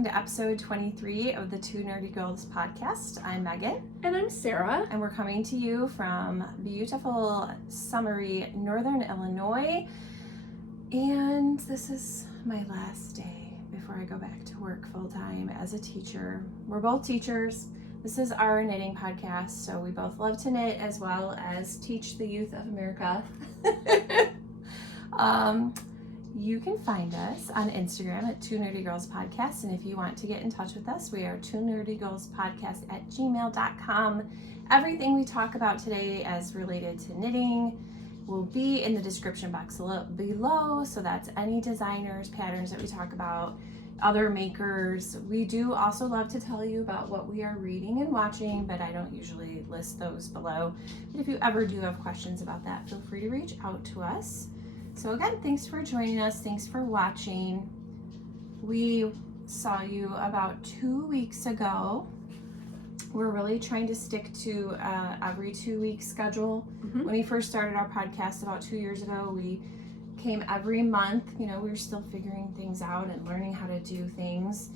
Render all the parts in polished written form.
welcome to episode 23 of the Two Nerdy Girls podcast. I'm Megan. And I'm Sarah. And we're coming to you from beautiful, summery Northern Illinois. And this is my last day before I go back to work full-time as a teacher. We're both teachers. This is our knitting podcast, so we both love to knit as well as teach the youth of America. You can find us on Instagram at Two Nerdy Girls Podcast, and if you want to get in touch with us, we are twonerdygirlspodcast@gmail.com. Everything we talk about today as related to knitting will be in the description box below, so that's any designers, patterns that we talk about, other makers. We do also love to tell you about what we are reading and watching, but I don't usually list those below. But if you ever do have questions about that, feel free to reach out to us. So again, thanks for joining us. Thanks for watching. We saw you about 2 weeks ago. We're really trying to stick to every 2 week schedule. When we first started our podcast about 2 years ago, we came every month. You know, we were still figuring things out and learning how to do things.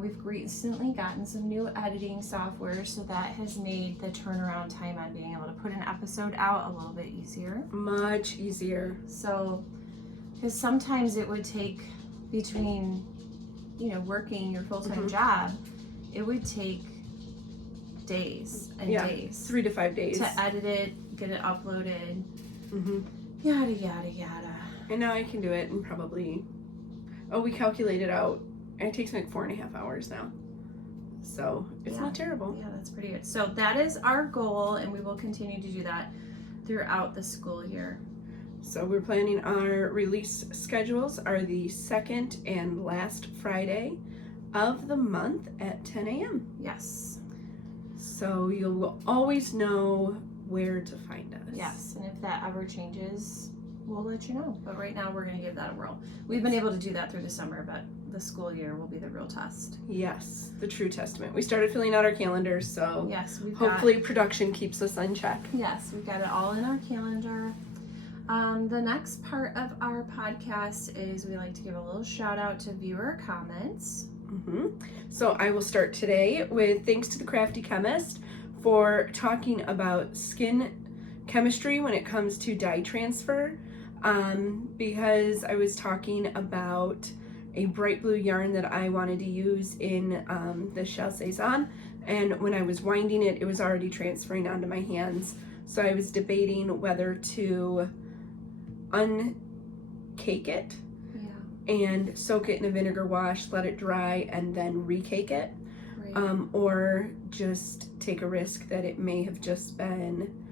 We've recently gotten some new editing software, so that has made the turnaround time on being able to put an episode out a little bit easier. Much easier. So, because sometimes it would take between, working your full-time job, it would take days and days. 3 to 5 days. To edit it, get it uploaded, yada, yada, yada. And now I can do it in probably, we calculated out. It takes me like 4.5 hours now. So it's not terrible. Yeah, that's pretty good. So that is our goal, and we will continue to do that throughout the school year. So we're planning our release schedules are the second and last Friday of the month at 10 a.m. Yes. So you'll always know where to find us. Yes, and if that ever changes, we'll let you know. But right now, we're going to give that a whirl. We've been able to do that through the summer, but the school year will be the real test. Yes, the true testament. We started filling out our calendars, so yes, hopefully production keeps us on check. Yes, we've got it all in our calendar. The next part of our podcast is we like to give a little shout out to viewer comments. So I will start today with thanks to the Crafty Chemist for talking about skin chemistry when it comes to dye transfer, because I was talking about a bright blue yarn that I wanted to use in the Shawl Saison, and when I was winding it, it was already transferring onto my hands. So I was debating whether to uncake it and soak it in a vinegar wash, let it dry, and then recake it, or just take a risk that it may have just been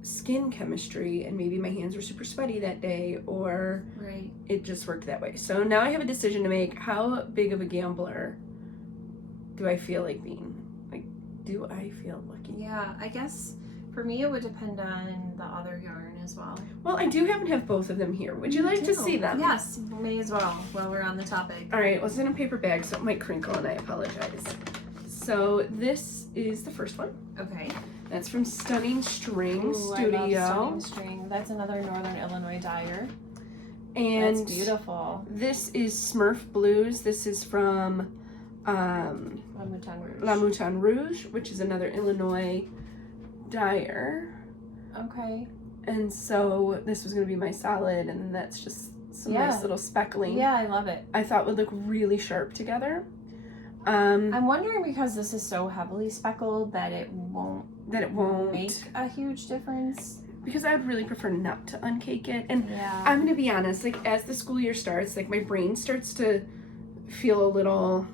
skin chemistry and maybe my hands were super sweaty that day, or it just worked that way. So now I have a decision to make. How big of a gambler do I feel like being? Like, do I feel lucky? Yeah, I guess for me it would depend on the other yarn as well. Well, I do happen to have both of them here. Would you like to see them? Yes, may as well while we're on the topic. All right, well, it's in a paper bag, so it might crinkle, and I apologize. So this is the first one. Okay. That's from Stunning String Studio. I love Stunning String. That's another Northern Illinois dyer. And that's beautiful. This is Smurf Blues. This is from La Mouton Rouge. La Mouton Rouge, which is another Illinois dyer. Okay. And so this was going to be my solid, and that's just some nice little speckling. Yeah, I love it. I thought would look really sharp together. I'm wondering, because this is so heavily speckled, that it won't make a huge difference. Because I would really prefer not to uncake it. And I'm going to be honest, like, as the school year starts, like, my brain starts to feel a little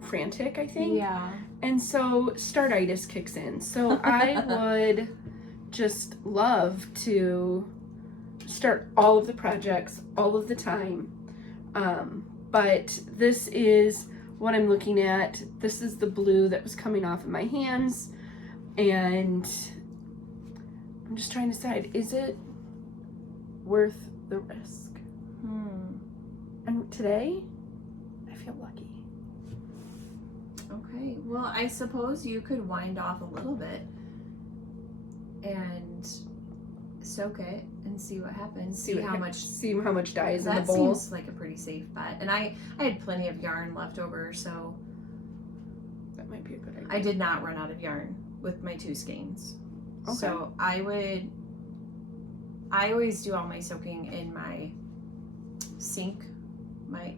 frantic, I think. Yeah. And so startitis kicks in. So I would just love to start all of the projects all of the time. But this is what I'm looking at. This is the blue that was coming off of my hands, and I'm just trying to decide, is it worth the risk? And today I feel lucky. Okay, well, I suppose you could wind off a little bit and soak it and see what happens. See how much dye is in the That bowl. seems like a pretty safe bet. And I had plenty of yarn left over, so That might be a good idea. I did not run out of yarn with my 2 skeins. Okay. So I always do all my soaking in my sink, my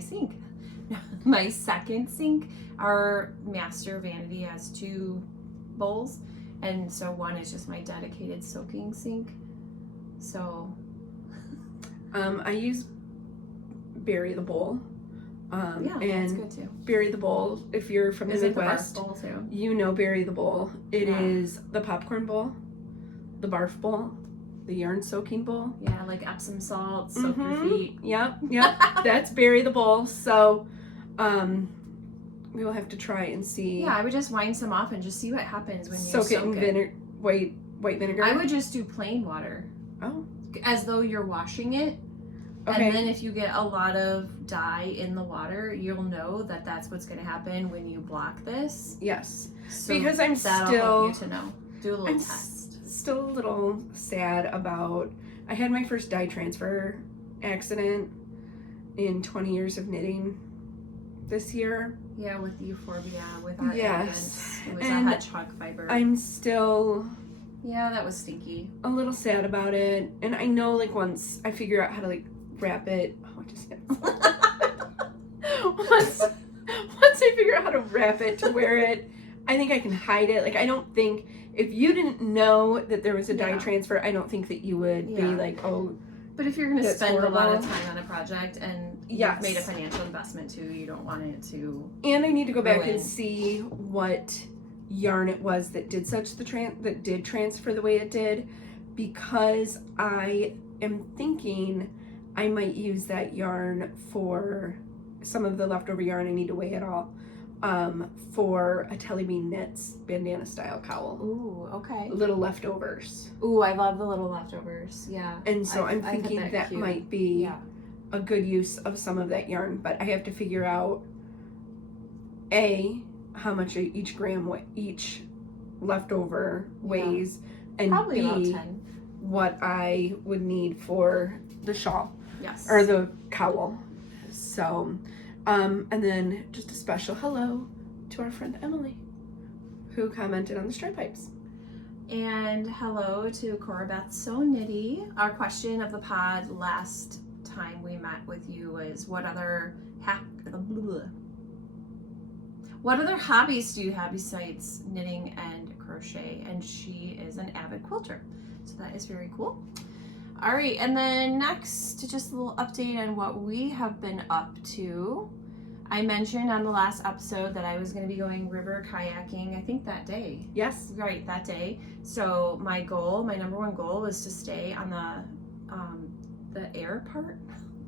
sink. My second sink. Our master vanity has 2 bowls, and so one is just my dedicated soaking sink. So I use Bury the Bowl. yeah, and that's good too. Bury the Bowl, if you're from Is the it the barf Midwest, bowl too? you know Bury the Bowl. It Yeah. is the popcorn bowl, the barf bowl, the yarn soaking bowl. Yeah, like Epsom salt, soak your Mhm. feet. Yep. That's Bury the Bowl. So we will have to try and see. Yeah, I would just wind some off and just see what happens when you soak it in white vinegar. I would just do plain water. Oh. As though you're washing it. Okay. And then if you get a lot of dye in the water, you'll know that that's what's going to happen when you block this. Yes. So Because I'm that'll still help you to know. Do a little I'm test. still a little sad about. I had my first dye transfer accident in 20 years of knitting this year. Yeah, with euphorbia, with our Yes. infants. It was And a hedgehog fiber. I'm still Yeah, that was stinky. a little sad about it, and I know like once I figure out how to like wrap it. Oh, what just happened? once I figure out how to wrap it to wear it, I think I can hide it. Like I don't think if you didn't know that there was a dye Yeah. transfer, I don't think that you would be Yeah. like, oh, But if you're going to That's spend a lot of horrible. time on a project and Yes. you've made a financial investment too, you don't want it to. and I need to go back Ruin. and see what yarn it was that did that did transfer the way it did, because I am thinking I might use that yarn for some of the leftover yarn. I need to weigh it all for a Telly Bean Knits bandana style cowl. Ooh, okay. Little leftovers, Ooh, I love the little leftovers. Yeah. and so I'm I've had thinking that cute. might be Yeah. a good use of some of that yarn, but I have to figure out A, how much each leftover weighs, and Probably about B, 10. what I would need for the shawl Yes. or the cowl. So, and then just a special hello to our friend Emily, who commented on the stripe pipes. And hello to Cora Beth So Nitty. Our question of the pod last time we met with you was what other hobbies do you have besides knitting and crochet? And she is an avid quilter, so that is very cool. All right, and then next, just a little update on what we have been up to. I mentioned on the last episode that I was going to be going river kayaking, I think that day. Yes. Right, that day. So my number one goal was to stay on the air part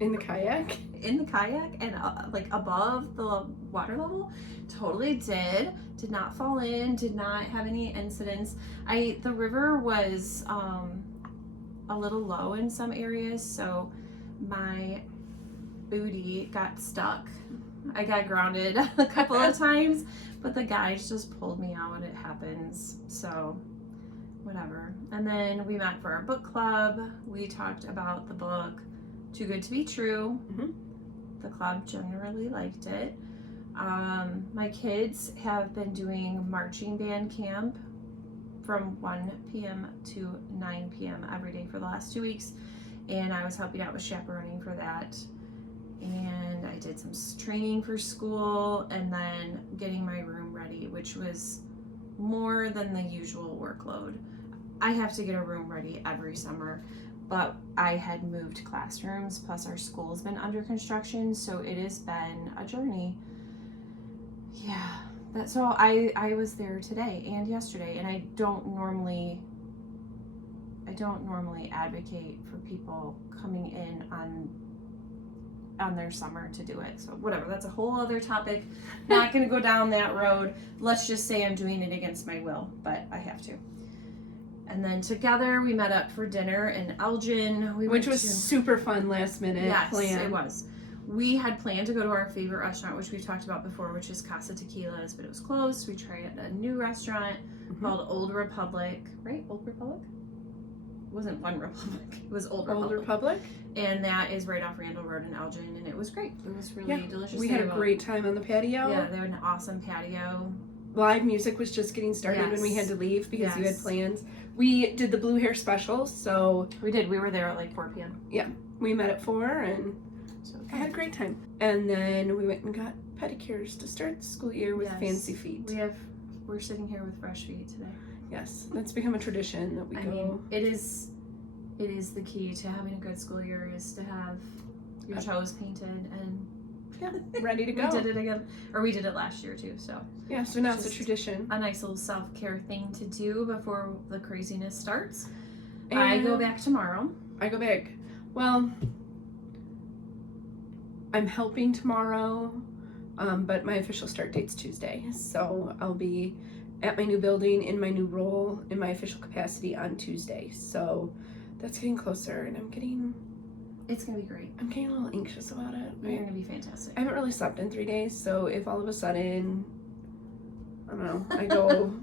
In the kayak. in the kayak and like above the water level. Totally did not fall in, did not have any incidents. The river was a little low in some areas, so my booty got stuck. I got grounded a couple of times, but the guys just pulled me out. It happens, so whatever. And then we met for our book club. We talked about the book Too Good to Be True. Mhm. The club generally liked it. My kids have been doing marching band camp from 1 p.m. to 9 p.m. every day for the last 2 weeks, and I was helping out with chaperoning for that. And I did some training for school and then getting my room ready, which was more than the usual workload. I have to get a room ready every summer, but I had moved classrooms, plus our school's been under construction, so it has been a journey. Yeah, so I was there today and yesterday, and I don't normally advocate for people coming in on their summer to do it. So whatever, that's a whole other topic. Not going to go down that road. Let's just say I'm doing it against my will, but I have to. And then together we met up for dinner in Elgin. Which was super fun last minute yes, plan. It was. We had planned to go to our favorite restaurant, which we've talked about before, which is Casa Tequila's, but it was closed. We tried a new restaurant called Old Republic, right? Old Republic? wasn't One Republic, it was Old Old Republic. Republic. And that is right off Randall Road in Elgin, and it was great. It was really delicious. We had a great time on the patio. Yeah, they had an awesome patio. Live music was just getting started when we had to leave because you had plans. We did the Blue Hair special, so... We did. We were there at like 4 p.m. Yeah. We met at 4, and I had a great time. And then we went and got pedicures to start the school year with Fancy Feet. We're sitting here with fresh feet today. Yes. That's become a tradition that we go... mean, it is the key to having a good school year is to have your toes painted and... Yeah, ready to go. We did it again, or we did it last year too, so. Yeah, so now it's a tradition. A nice little self-care thing to do before the craziness starts. And I go back tomorrow. Well, I'm helping tomorrow, but my official start date's Tuesday. So I'll be at my new building in my new role in my official capacity on Tuesday. So that's getting closer, and it's gonna be great. I'm getting a little anxious about it. You're gonna be fantastic. I haven't really slept in 3 days, so if all of a sudden, I don't know, I go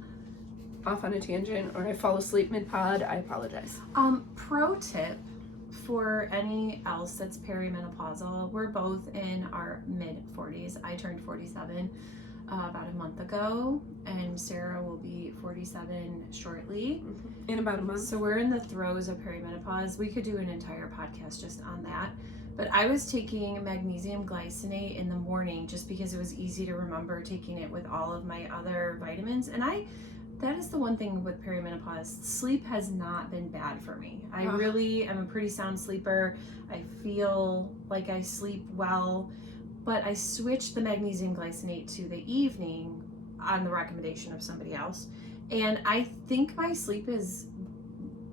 off on a tangent or I fall asleep mid-pod, I apologize. Pro tip for any else that's perimenopausal, we're both in our mid-40s. I turned 47 about a month ago, and Sarah will be 47 shortly. In about a month. So we're in the throes of perimenopause. We could do an entire podcast just on that. But I was taking magnesium glycinate in the morning just because it was easy to remember taking it with all of my other vitamins. And that is the one thing with perimenopause. Sleep has not been bad for me. I really am a pretty sound sleeper. I feel like I sleep well. But I switched the magnesium glycinate to the evening on the recommendation of somebody else. And I think my sleep is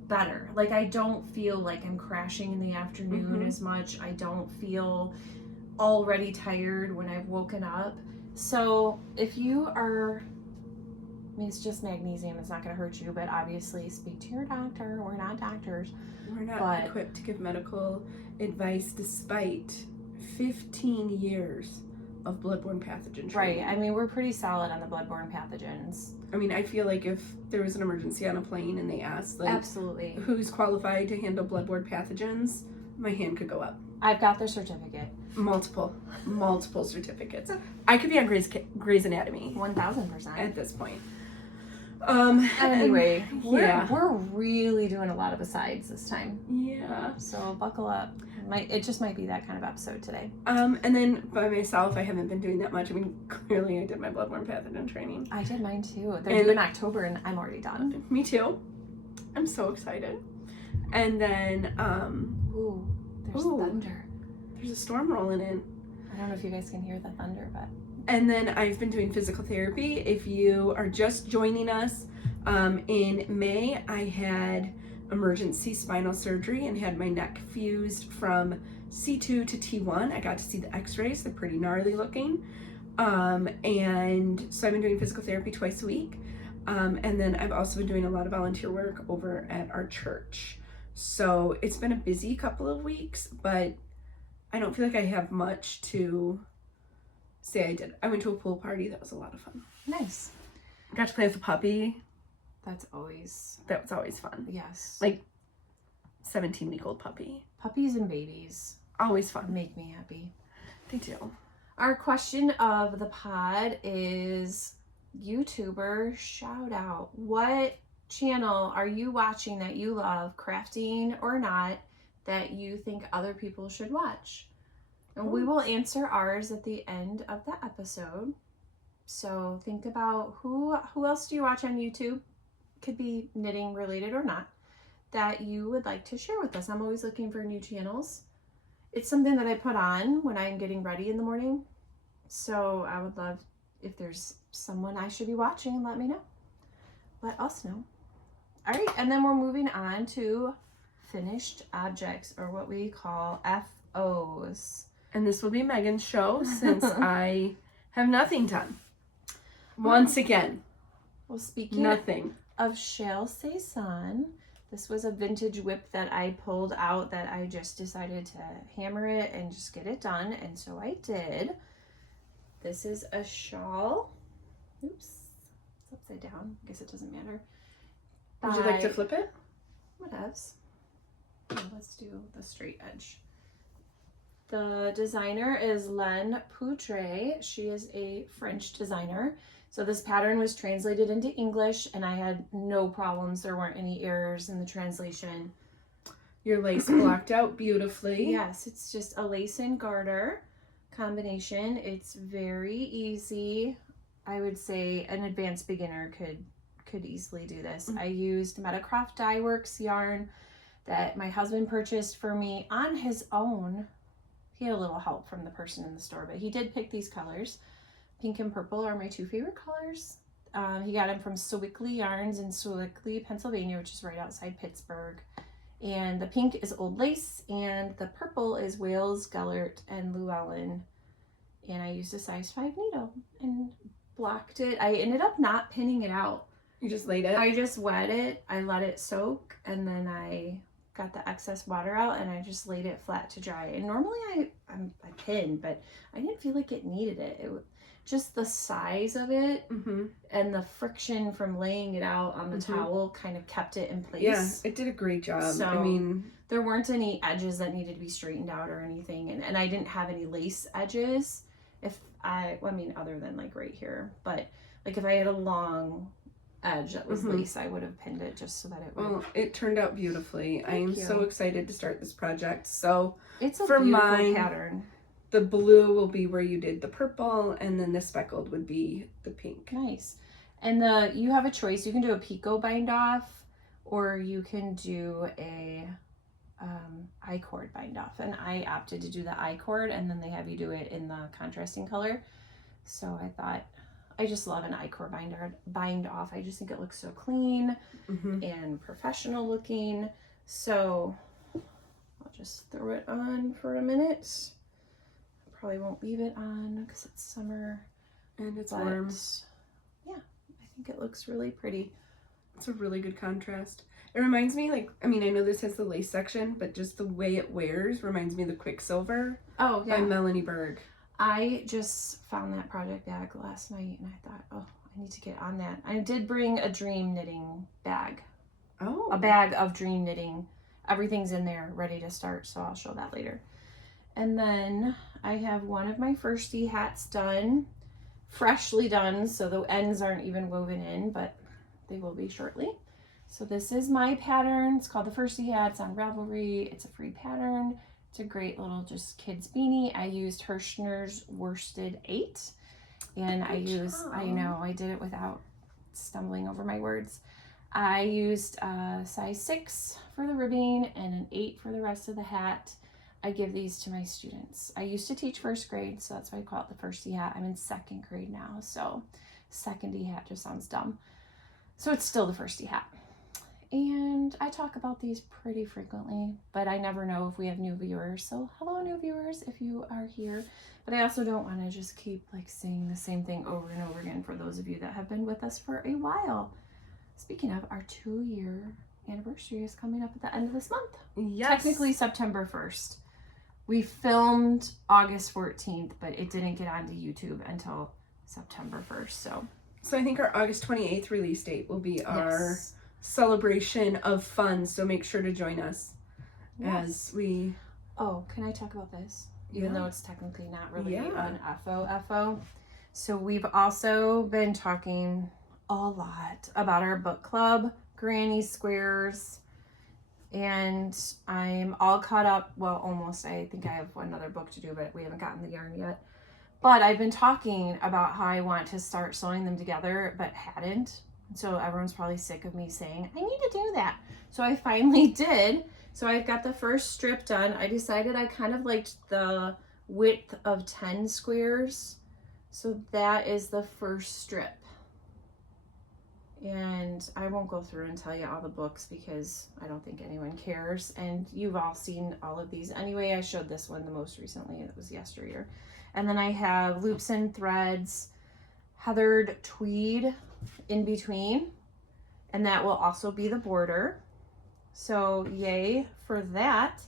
better. Like, I don't feel like I'm crashing in the afternoon as much. I don't feel already tired when I've woken up. So if you are, I mean, it's just magnesium. It's not going to hurt you, but obviously speak to your doctor. We're not doctors. We're not equipped to give medical advice despite 15 years of bloodborne pathogen training. Right. I mean, we're pretty solid on the bloodborne pathogens. I mean, I feel like if there was an emergency on a plane and they asked, like, absolutely, who's qualified to handle bloodborne pathogens, my hand could go up. I've got their certificate. Multiple certificates. I could be on Grey's Anatomy. 1000% at this point. Anyway, we're really doing a lot of asides this time. Yeah. So buckle up. It just might be that kind of episode today. And then by myself, I haven't been doing that much. I mean, clearly I did my bloodborne pathogen training. I did mine too. They're due in October and I'm already done. Me too. I'm so excited. And then, ooh, there's thunder. There's a storm rolling in. I don't know if you guys can hear the thunder, but. And then I've been doing physical therapy. If you are just joining us, in May, I had emergency spinal surgery and had my neck fused from C2 to T1. I got to see the x-rays. They're pretty gnarly looking. And so I've been doing physical therapy twice a week. And then I've also been doing a lot of volunteer work over at our church. So it's been a busy couple of weeks, but I don't feel like I have much to say I did. I went to a pool party. That was a lot of fun. Nice. Got to play with a puppy. That was always fun. Yes. Like 17-week-old puppy. Puppies and babies. Always fun. Make me happy. They do. Our question of the pod is YouTuber shout out. What channel are you watching that you love, crafting or not, that you think other people should watch? And we will answer ours at the end of the episode. So think about who else do you watch on YouTube? Could be knitting related or not, that you would like to share with us. I'm always looking for new channels. It's something that I put on when I'm getting ready in the morning. So I would love if there's someone I should be watching, let me know. Let us know. All right, and then we're moving on to finished objects, or what we call FOs. And this will be Megan's show since I have nothing done. Once again. Well, speaking of Shawl Saison, this was a vintage whip that I pulled out that I just decided to hammer it and just get it done, and so I did. This is a shawl. Oops, it's upside down. I guess it doesn't matter. Would you like to flip it? Whatevs. let's do the straight edge. The designer is Len Poudre. She is a French designer. So this pattern was translated into English and I had no problems. There weren't any errors in the translation. Your lace blocked out beautifully. Yes, it's just a lace and garter combination. It's very easy. I would say an advanced beginner could easily do this. I used Metacraft Dye Works yarn that my husband purchased for me on his own. He had a little help from the person in the store, but he did pick these colors. Pink and purple are my two favorite colors. He got them from Sewickley Yarns in Sewickley, Pennsylvania, which is right outside Pittsburgh. And the pink is Old Lace, and the purple is Wales, Gellert, and Llewellyn. And I used a size 5 needle and blocked it. I ended up not pinning it out. You just laid it? I just wet it. I let it soak, and then I got the excess water out and I just laid it flat to dry. And normally I pin, but I didn't feel like it needed it. It was just the size of it and the friction from laying it out on the towel kind of kept it in place. Yeah, it did a great job. So I mean, there weren't any edges that needed to be straightened out or anything, and I didn't have any lace edges. Other than like right here, but like if I had a long edge that was lace, I would have pinned it just so that it would. Well, it turned out beautifully. I am so excited to start this project. So it's a for beautiful mine, pattern. The blue will be where you did the purple, and then the speckled would be the pink. Nice. And you have a choice. You can do a picot bind off, or you can do a I-cord bind off. And I opted to do the I-cord, and then they have you do it in the contrasting color. So I thought, I just love an I-cord bind off. I just think it looks so clean and professional looking. So I'll just throw it on for a minute. Probably won't leave it on because it's summer and it's warm. Yeah, I think it looks really pretty. It's a really good contrast. It reminds me, I know this has the lace section, but just the way it wears reminds me of the Quicksilver by Melanie Berg. I just found that project bag last night and I thought, oh, I need to get on that. I did bring a dream knitting bag. Oh. A bag of dream knitting. Everything's in there ready to start, so I'll show that later. And then I have one of my firstie hats done, freshly done, so the ends aren't even woven in, but they will be shortly. So this is my pattern. It's called the Firstie Hat. It's on Ravelry. It's a free pattern. It's a great little just kids beanie. I used Hirschner's Worsted 8. And I know, I did it without stumbling over my words. I used a size 6 for the ribbing and an 8 for the rest of the hat. I give these to my students. I used to teach first grade, so that's why I call it the Firstie Hat. I'm in second grade now, so secondie hat just sounds dumb. So it's still the Firstie Hat. And I talk about these pretty frequently, but I never know if we have new viewers. So hello, new viewers, if you are here. But I also don't want to just keep saying the same thing over and over again for those of you that have been with us for a while. Speaking of, our 2-year anniversary is coming up at the end of this month. Yes. Technically September 1st. We filmed August 14th, but it didn't get onto YouTube until September 1st. So I think our August 28th release date will be our celebration of fun. So make sure to join us as we... Oh, can I talk about this? Even though it's technically not really an FO. So we've also been talking a lot about our book club, Granny Squares. And I'm all caught up. Well, almost. I think I have another book to do, but we haven't gotten the yarn yet. But I've been talking about how I want to start sewing them together, but hadn't. So everyone's probably sick of me saying, I need to do that. So I finally did. So I've got the first strip done. I decided I kind of liked the width of 10 squares. So that is the first strip. And I won't go through and tell you all the books because I don't think anyone cares. And you've all seen all of these. Anyway, I showed this one the most recently. It was yesteryear. And then I have loops and threads, heathered tweed in between. And that will also be the border. So yay for that.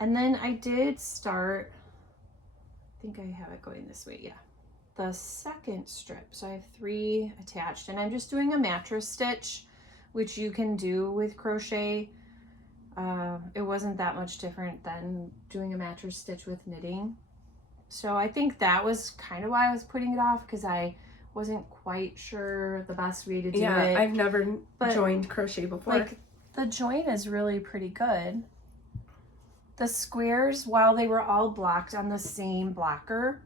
And then I did start, I think I have it going this way. Yeah. The second strip. So I have 3 attached and I'm just doing a mattress stitch, which you can do with crochet. it wasn't that much different than doing a mattress stitch with knitting. So I think that was kind of why I was putting it off, because I wasn't quite sure the best way to do it. Yeah, I've never joined crochet before. Like, the join is really pretty good. The squares, while they were all blocked on the same blocker,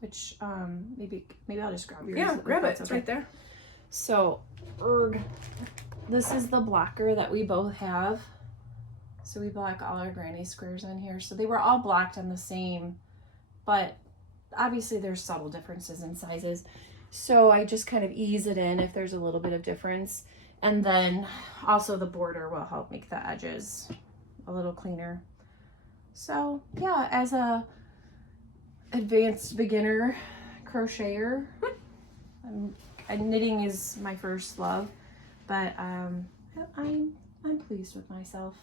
which maybe I'll just grab yours. Yeah, grab it. It's right there. So, this is the blocker that we both have. So we block all our granny squares on here. So they were all blocked on the same, but obviously there's subtle differences in sizes. So I just kind of ease it in if there's a little bit of difference. And then also the border will help make the edges a little cleaner. So yeah, as a advanced beginner crocheter, knitting is my first love, but I'm pleased with myself.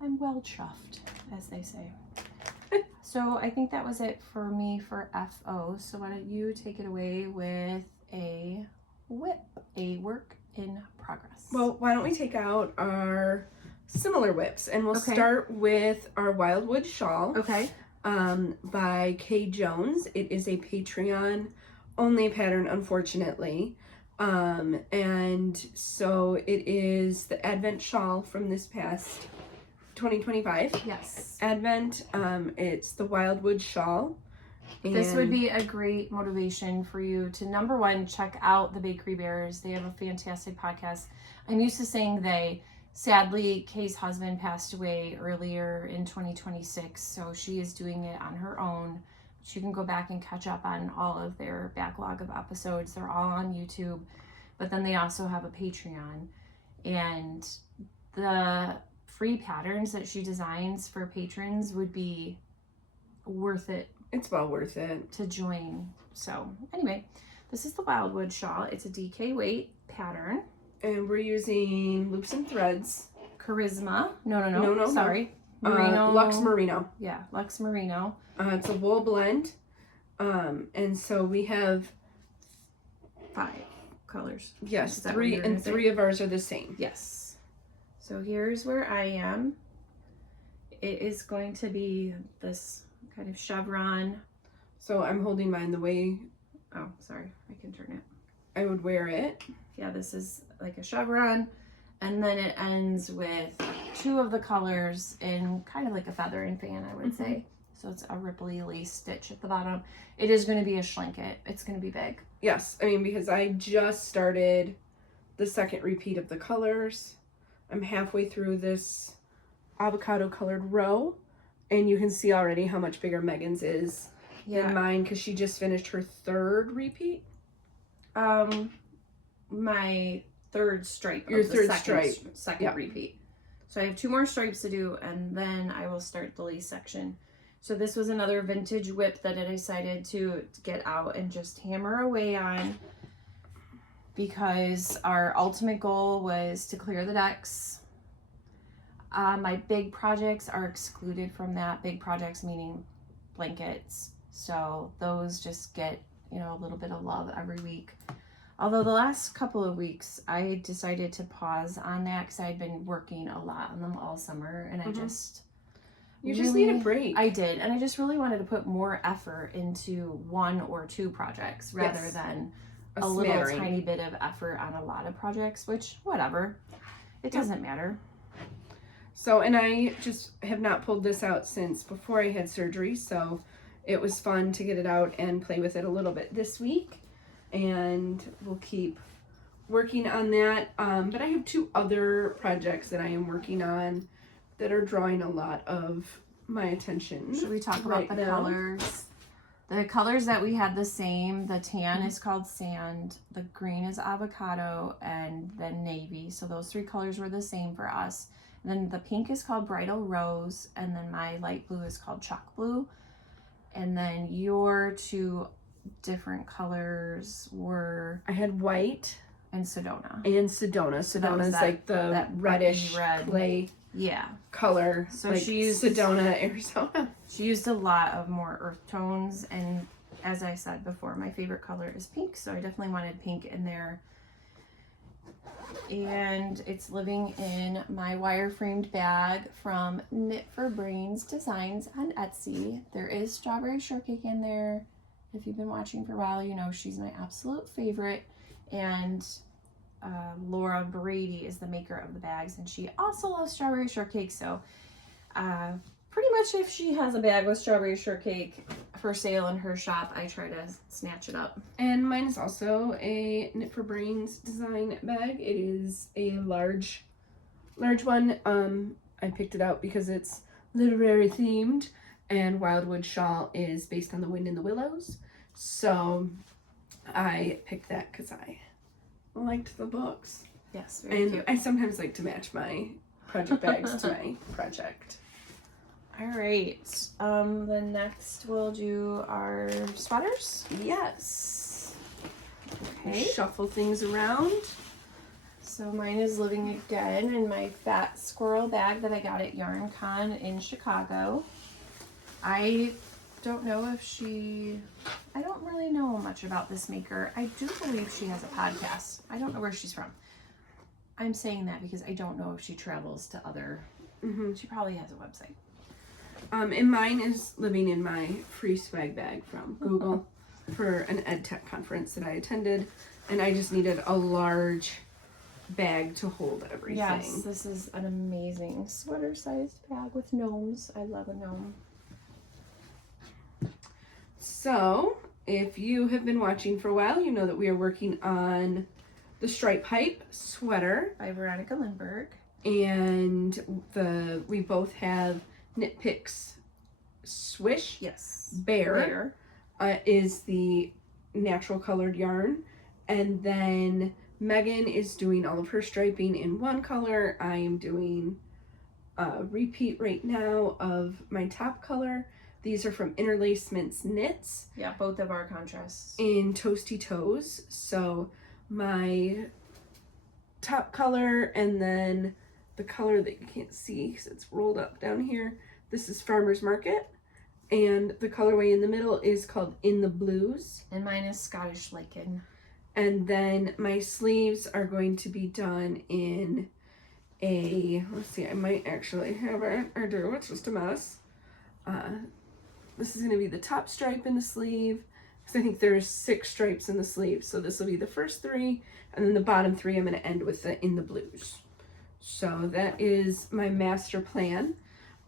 I'm well chuffed, as they say. So I think that was it for me for FO. So why don't you take it away with a WIP, a work in progress. Well, why don't we take out our similar WIPs, and we'll start with our Wildwood Shawl. Okay. By Kay Jones. It is a Patreon only pattern, unfortunately. And so it is the Advent shawl from this past 2025. Yes. Advent. It's the Wildwood Shawl. And this would be a great motivation for you to, number one, check out the Bakery Bears. They have a fantastic podcast. I'm used to saying they. Sadly, Kay's husband passed away earlier in 2026, so she is doing it on her own. She can go back and catch up on all of their backlog of episodes. They're all on YouTube, but then they also have a Patreon. And the free patterns that she designs for patrons would be worth it. It's well worth it to join. So anyway, this is the Wildwood Shawl. It's a DK weight pattern. And we're using loops and threads. Charisma. No. Sorry. Merino. Luxe Merino. Yeah, Luxe Merino. It's a wool blend. And so we have 5 colors. Yes, three of ours are the same. Yes. So here's where I am. It is going to be this kind of chevron. So I'm holding mine the way. Oh, sorry. I can turn it. I would wear it. Yeah, this is like a chevron, and then it ends with 2 of the colors in kind of like a feather and fan, I would say. So it's a ripply lace stitch at the bottom. It is going to be a schlinket. It's going to be big. Yes, I mean, because I just started the second repeat of the colors. I'm halfway through this avocado colored row, and you can see already how much bigger Megan's is than mine, because she just finished her 3rd repeat. My 3rd stripe. Your 3rd stripe. Second repeat. So I have 2 more stripes to do, and then I will start the lace section. So this was another vintage WIP that I decided to get out and just hammer away on, because our ultimate goal was to clear the decks. My big projects are excluded from that. Big projects meaning blankets. So those just get, a little bit of love every week. Although the last couple of weeks, I decided to pause on that because I'd been working a lot on them all summer, and I just... You just need a break. I did, and I just really wanted to put more effort into 1 or 2 projects rather than a little tiny bit of effort on a lot of projects, which, whatever. It doesn't matter. So, and I just have not pulled this out since before I had surgery, so it was fun to get it out and play with it a little bit this week. And we'll keep working on that. But I have 2 other projects that I am working on that are drawing a lot of my attention. Should we talk about the colors? The colors that we had the same. The tan is called sand, the green is avocado, and then navy. So those 3 colors were the same for us. And then the pink is called bridal rose, and then my light blue is called chalk blue. And then your 2 different colors were... I had white and Sedona. Sedona is like the reddish red clay color. So like she used Sedona, Arizona. She used a lot of more earth tones, and as I said before, my favorite color is pink, so I definitely wanted pink in there. And it's living in my wireframed bag from Knit for Brains Designs on Etsy. There is strawberry shortcake in there. If you've been watching for a while, you know she's my absolute favorite. And Laura Brady is the maker of the bags, and she also loves strawberry shortcake. So pretty much if she has a bag with strawberry shortcake for sale in her shop, I try to snatch it up. And mine is also a Knit for Brains design bag. It is a large one. I picked it out because it's literary themed, and Wildwood Shawl is based on the wind in the willows. So I picked that because I liked the books. Yes, very cute. I sometimes like to match my project bags to my project. All right. Then next we'll do our sweaters. Yes. Okay. Shuffle things around. So mine is living again in my fat squirrel bag that I got at YarnCon in Chicago. I don't know if I don't really know much about this maker. I do believe she has a podcast. I don't know where she's from. I'm saying that because I don't know if she travels to other, she probably has a website. And mine is living in my free swag bag from Google for an ed tech conference that I attended, and I just needed a large bag to hold everything. Yes, this is an amazing sweater-sized bag with gnomes. I love a gnome. So, if you have been watching for a while, you know that we are working on the Stripe Hype sweater By Veronica Lindbergh. And we both have Knit Picks Swish. Yes. Bear. Is the natural colored yarn. And then Megan is doing all of her striping in one color. I am doing a repeat right now of my top color. These are from Interlacements Knits. Yeah, both of our contrasts. In Toasty Toes. So my top color, and then the color that you can't see because it's rolled up down here. This is Farmer's Market. And the colorway in the middle is called In the Blues. And mine is Scottish Lichen. And then my sleeves are going to be done in let's see, I might actually have it, or do, it's just a mess. This is going to be the top stripe in the sleeve, because I think there's 6 stripes in the sleeve. So this will be the first 3, and then the bottom 3 I'm going to end with the In the Blues. So that is my master plan.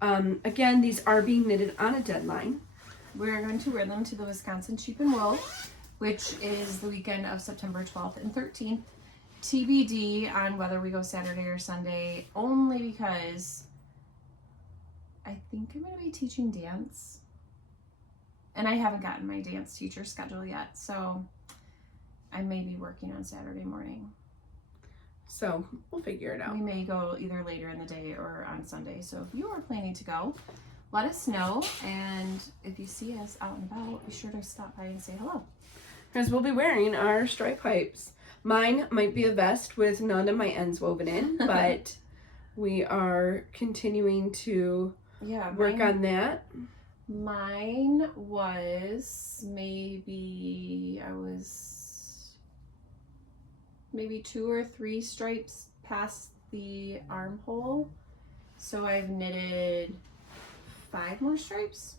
Again, these are being knitted on a deadline. We're going to wear them to the Wisconsin Sheep and Wool, which is the weekend of September 12th and 13th. TBD on whether we go Saturday or Sunday, only because I think I'm going to be teaching dance. And I haven't gotten my dance teacher schedule yet, so I may be working on Saturday morning. So we'll figure it out. We may go either later in the day or on Sunday. So if you are planning to go, let us know. And if you see us out and about, be sure to stop by and say hello. Because we'll be wearing our stripe pipes. Mine might be a vest with none of my ends woven in, but we are continuing to work on that. Mine was maybe 2 or 3 stripes past the armhole. So I've knitted 5 more stripes.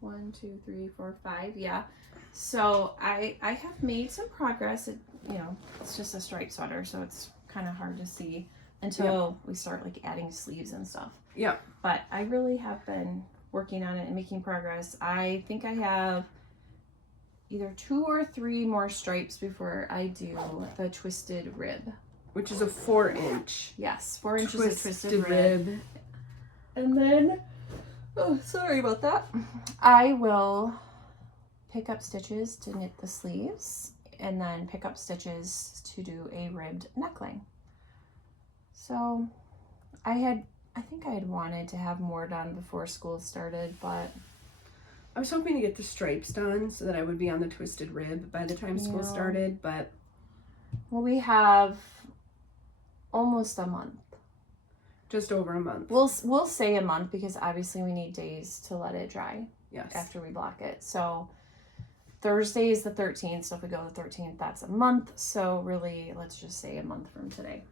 1, 2, 3, 4, 5. Yeah. So I have made some progress. It's just a striped sweater, so it's kind of hard to see until we start like adding sleeves and stuff. Yeah. But I really have been working on it and making progress. I think I have either 2 or 3 more stripes before I do the twisted rib, which is a 4-inch. Yes, 4 inches of twisted rib. And then, sorry about that. I will pick up stitches to knit the sleeves, and then pick up stitches to do a ribbed neckline. So I think I had wanted to have more done before school started, but I was hoping to get the stripes done so that I would be on the twisted rib by the time school started, but well, we have almost a month. Just over a month. We'll say a month because obviously we need days to let it dry. Yes. After we block it. So Thursday is the 13th, so if we go the 13th, that's a month. So really, let's just say a month from today.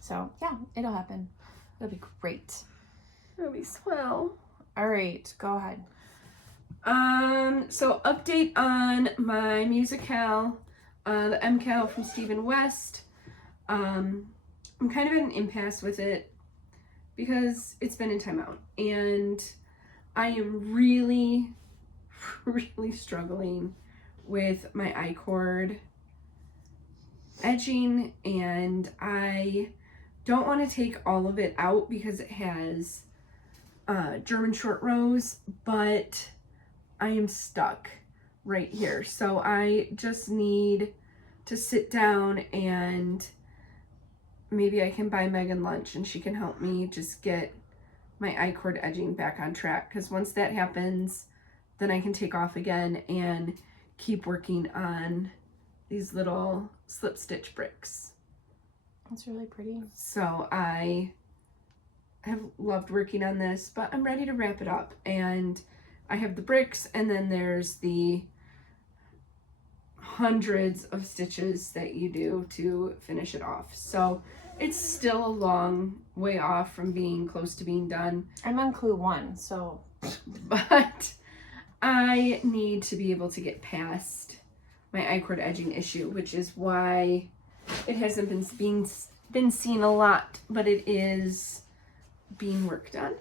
So yeah, it'll happen. It'll be great. It'll be swell. All right, go ahead. So update on my musicale, the MCal from Stephen West. I'm kind of at an impasse with it because it's been in timeout, and I am really, really struggling with my I-cord edging, and I don't want to take all of it out because it has German short rows, but I am stuck right here. So I just need to sit down, and maybe I can buy Megan lunch and she can help me just get my I-cord edging back on track, because once that happens, then I can take off again and keep working on these little slip stitch bricks. That's really pretty. So I have loved working on this, but I'm ready to wrap it up. And I have the bricks, and then there's the hundreds of stitches that you do to finish it off. So it's still a long way off from being close to being done. I'm on clue 1, so. But I need to be able to get past my I-cord edging issue, which is why it hasn't been seen a lot, but it is being worked on.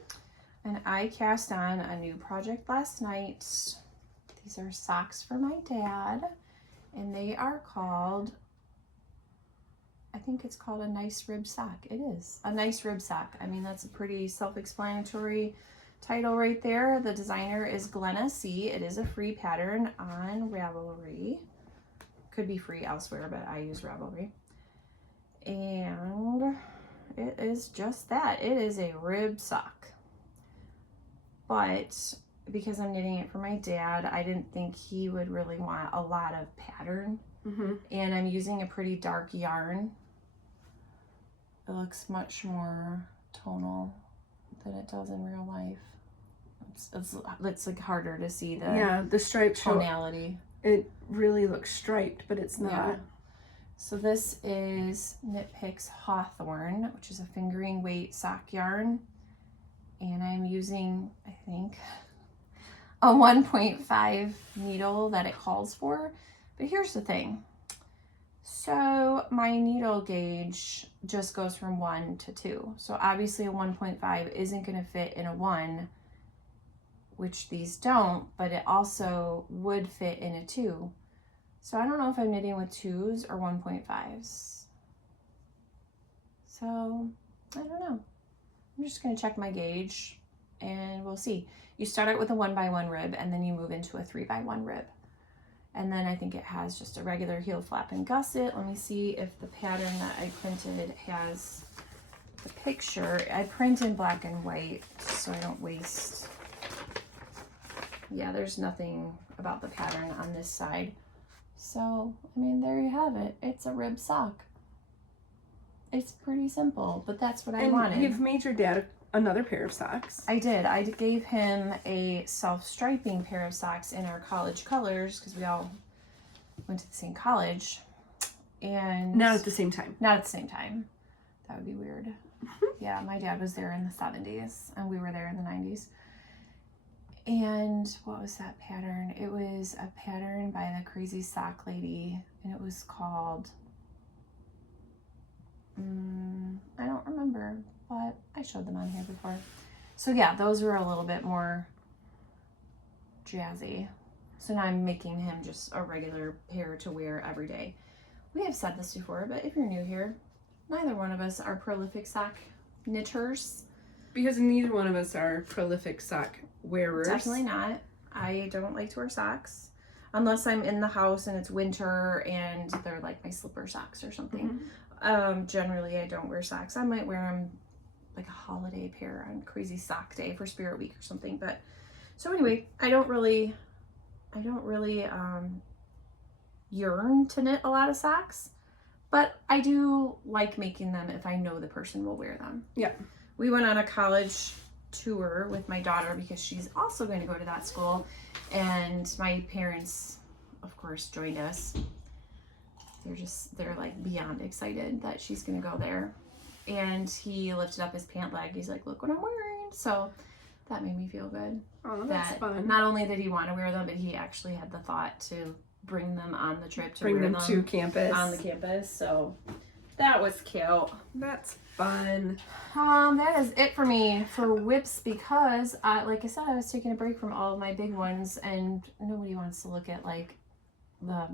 And I cast on a new project last night. These are socks for my dad, and they are called, I think it's called a nice rib sock. It is a nice rib sock. I mean, that's a pretty self-explanatory title right there. The designer is Glenna C. It is a free pattern on Ravelry. Could be free elsewhere, but I use Ravelry. And it is just that. It is a rib sock. But because I'm knitting it for my dad, I didn't think he would really want a lot of pattern. And I'm using a pretty dark yarn. It looks much more tonal than it does in real life. It's like harder to see the striped tonality. It really looks striped, but it's not. Yeah. So this is Knit Picks Hawthorne, which is a fingering weight sock yarn. And I'm using, I think, a 1.5 needle that it calls for. But here's the thing. So my needle gauge just goes from 1 to 2. So obviously a 1.5 isn't going to fit in a 1, which these don't, but it also would fit in a 2. So I don't know if I'm knitting with 2s or 1.5s. So I don't know. I'm just going to check my gauge and we'll see. You start out with a 1x1 rib and then you move into a 3x1 rib. And then I think it has just a regular heel flap and gusset. Let me see if the pattern that I printed has the picture. I print in black and white so I don't waste. Yeah, there's nothing about the pattern on this side. So, I mean, there you have it. It's a rib sock. It's pretty simple, but that's what I wanted. You've made your dad another pair of socks. I did. I gave him a self-striping pair of socks in our college colors because we all went to the same college. And not at the same time. Not at the same time. That would be weird. Yeah, my dad was there in the 70s and we were there in the 90s. And what was that pattern? It was a pattern by the Crazy Sock Lady, and it was called, I don't remember, but I showed them on here before. So yeah, those were a little bit more jazzy. So now I'm making him just a regular pair to wear every day. We have said this before, but if you're new here, neither one of us are prolific sock knitters. Because neither one of us are prolific sock wearers. Definitely not. I don't like to wear socks unless I'm in the house and it's winter and they're like my slipper socks or something. Generally, I don't wear socks. I might wear them like a holiday pair on Crazy Sock Day for Spirit Week or something. But so anyway, I don't really yearn to knit a lot of socks, but I do like making them if I know the person will wear them. Yeah. We went on a college tour with my daughter because she's also going to go to that school. And my parents, of course, joined us. They're like beyond excited that she's going to go there. And he lifted up his pant leg. He's like, look what I'm wearing. So that made me feel good. Oh, that's fun. Not only did he want to wear them, but he actually had the thought to bring them on the trip to bring them to campus. On the campus. So that was cute. That's fun. That is it for me for whips because, like I said, I was taking a break from all of my big ones, and nobody wants to look at like the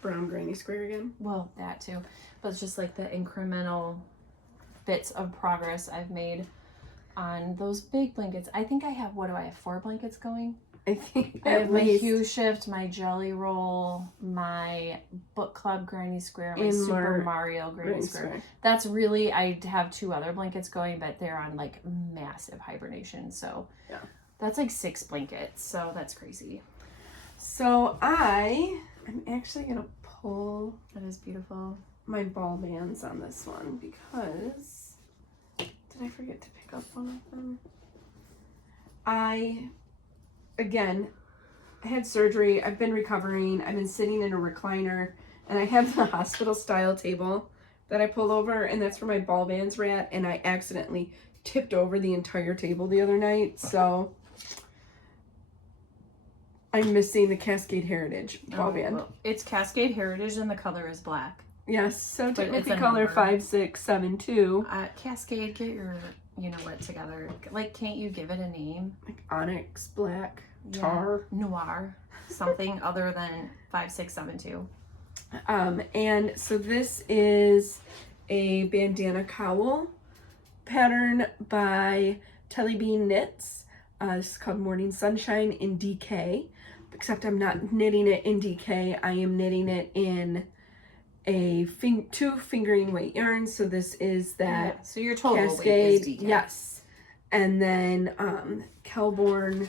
brown granny square again. Well, that too, but it's just like the incremental bits of progress I've made on those big blankets. I think I have 4 blankets going? I think I have my Hue Shift, my Jelly Roll, my Book Club Granny Square, my Super Mario Granny Square. That's really, I have 2 other blankets going, but they're on like massive hibernation. So yeah, that's like 6 blankets. So that's crazy. So I'm actually going to pull. That is beautiful. My ball bands on this one because did I forget to pick up one of them? I had surgery. I've been recovering. I've been sitting in a recliner, and I have the hospital style table that I pull over, and that's where my ball bands were at, and I accidentally tipped over the entire table the other night, so I'm missing the Cascade Heritage ball band. Well, it's Cascade Heritage and the color is black. Yes, so technically color 5672. Cascade, get your what together. Like, can't you give it a name? Like onyx, black, tar, noir, something other than 5672. And so this is a bandana cowl pattern by Telly Bean Knits. This is called Morning Sunshine in DK, except I'm not knitting it in DK. I am knitting it in a 2 fingering weight yarns. So this is that. Yeah, so your total Cascade, weight is DK. Yes. And then Kelborn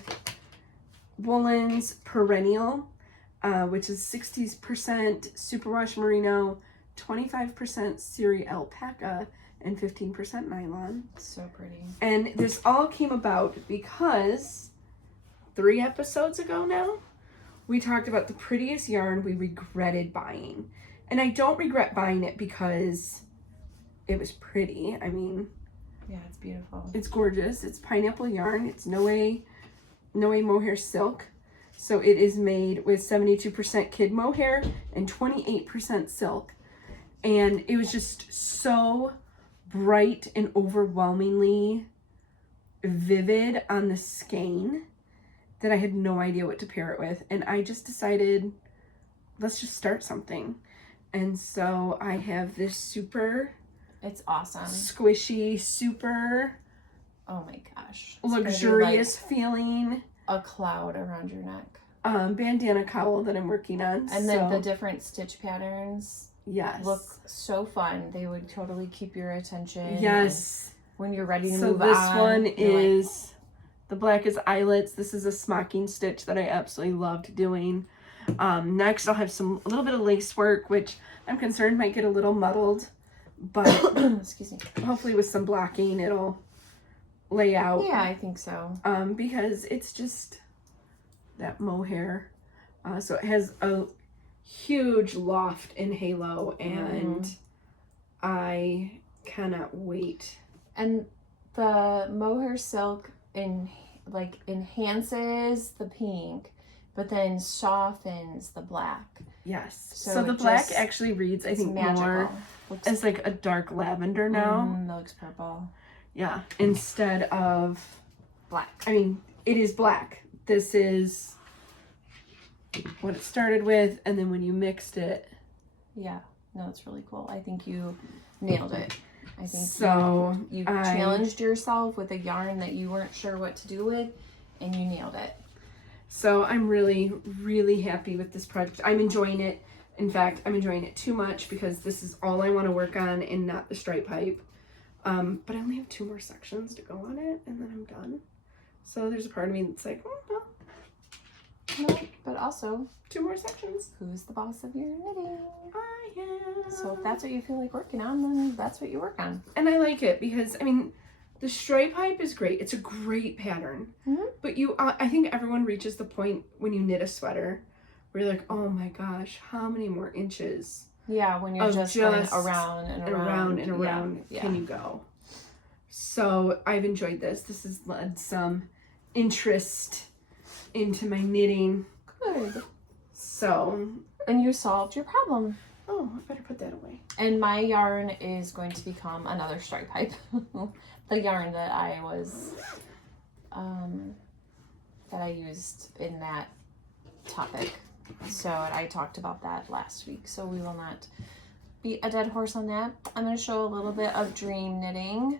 Woolens Perennial, which is 60% superwash merino, 25% Siri alpaca, and 15% nylon. So pretty. And this all came about because 3 episodes ago now, we talked about the prettiest yarn we regretted buying. And I don't regret buying it because it was pretty. I mean, yeah, it's beautiful. It's gorgeous. It's pineapple yarn. It's no way mohair silk. So it is made with 72% kid mohair and 28% silk. And it was just so bright and overwhelmingly vivid on the skein that I had no idea what to pair it with. And I just decided, let's just start something. And so I have this super... It's awesome. Squishy, super... Oh my gosh. Luxurious feeling. A cloud around your neck. Bandana cowl that I'm working on. And then the different stitch patterns. Yes. Look so fun. They would totally keep your attention. Yes. When you're ready to move So this on, one is the black is eyelets. This is a smocking stitch that I absolutely loved doing. Next I'll have a little bit of lace work, which I'm concerned might get a little muddled, but excuse me. Hopefully with some blocking it'll lay out. Yeah, I think so. Because it's just that mohair. So it has a huge loft and halo, and I cannot wait. And the mohair silk enhances the pink, but then softens the black. Yes. So the black actually reads, I think, magical. More as like a dark lavender now. That looks purple. Yeah. Instead of black. I mean, it is black. This is what it started with, and then when you mixed it. Yeah. No, it's really cool. I think you nailed it. I think so. You challenged yourself with a yarn that you weren't sure what to do with, and you nailed it. So I'm really, really happy with this project. I'm enjoying it. In fact, I'm enjoying it too much because this is all I want to work on and not the stripe pipe. But I only have 2 more sections to go on it, and then I'm done. So there's a part of me that's like, well. No, but also 2 more sections. Who's the boss of your knitting? I am. So if that's what you feel like working on, then that's what you work on. And I like it because, I mean, The stripe hype is great. It's a great pattern. Mm-hmm. But I think everyone reaches the point when you knit a sweater where you're like, oh my gosh, how many more inches? Yeah, when you're just going around and around and around can you go? So I've enjoyed this. This has led some interest into my knitting. Good. So. And you solved your problem. Oh, I better put that away. And my yarn is going to become another stripe hype. The yarn that I was, that I used in that topic. So I talked about that last week. So we will not beat a dead horse on that. I'm going to show a little bit of dream knitting,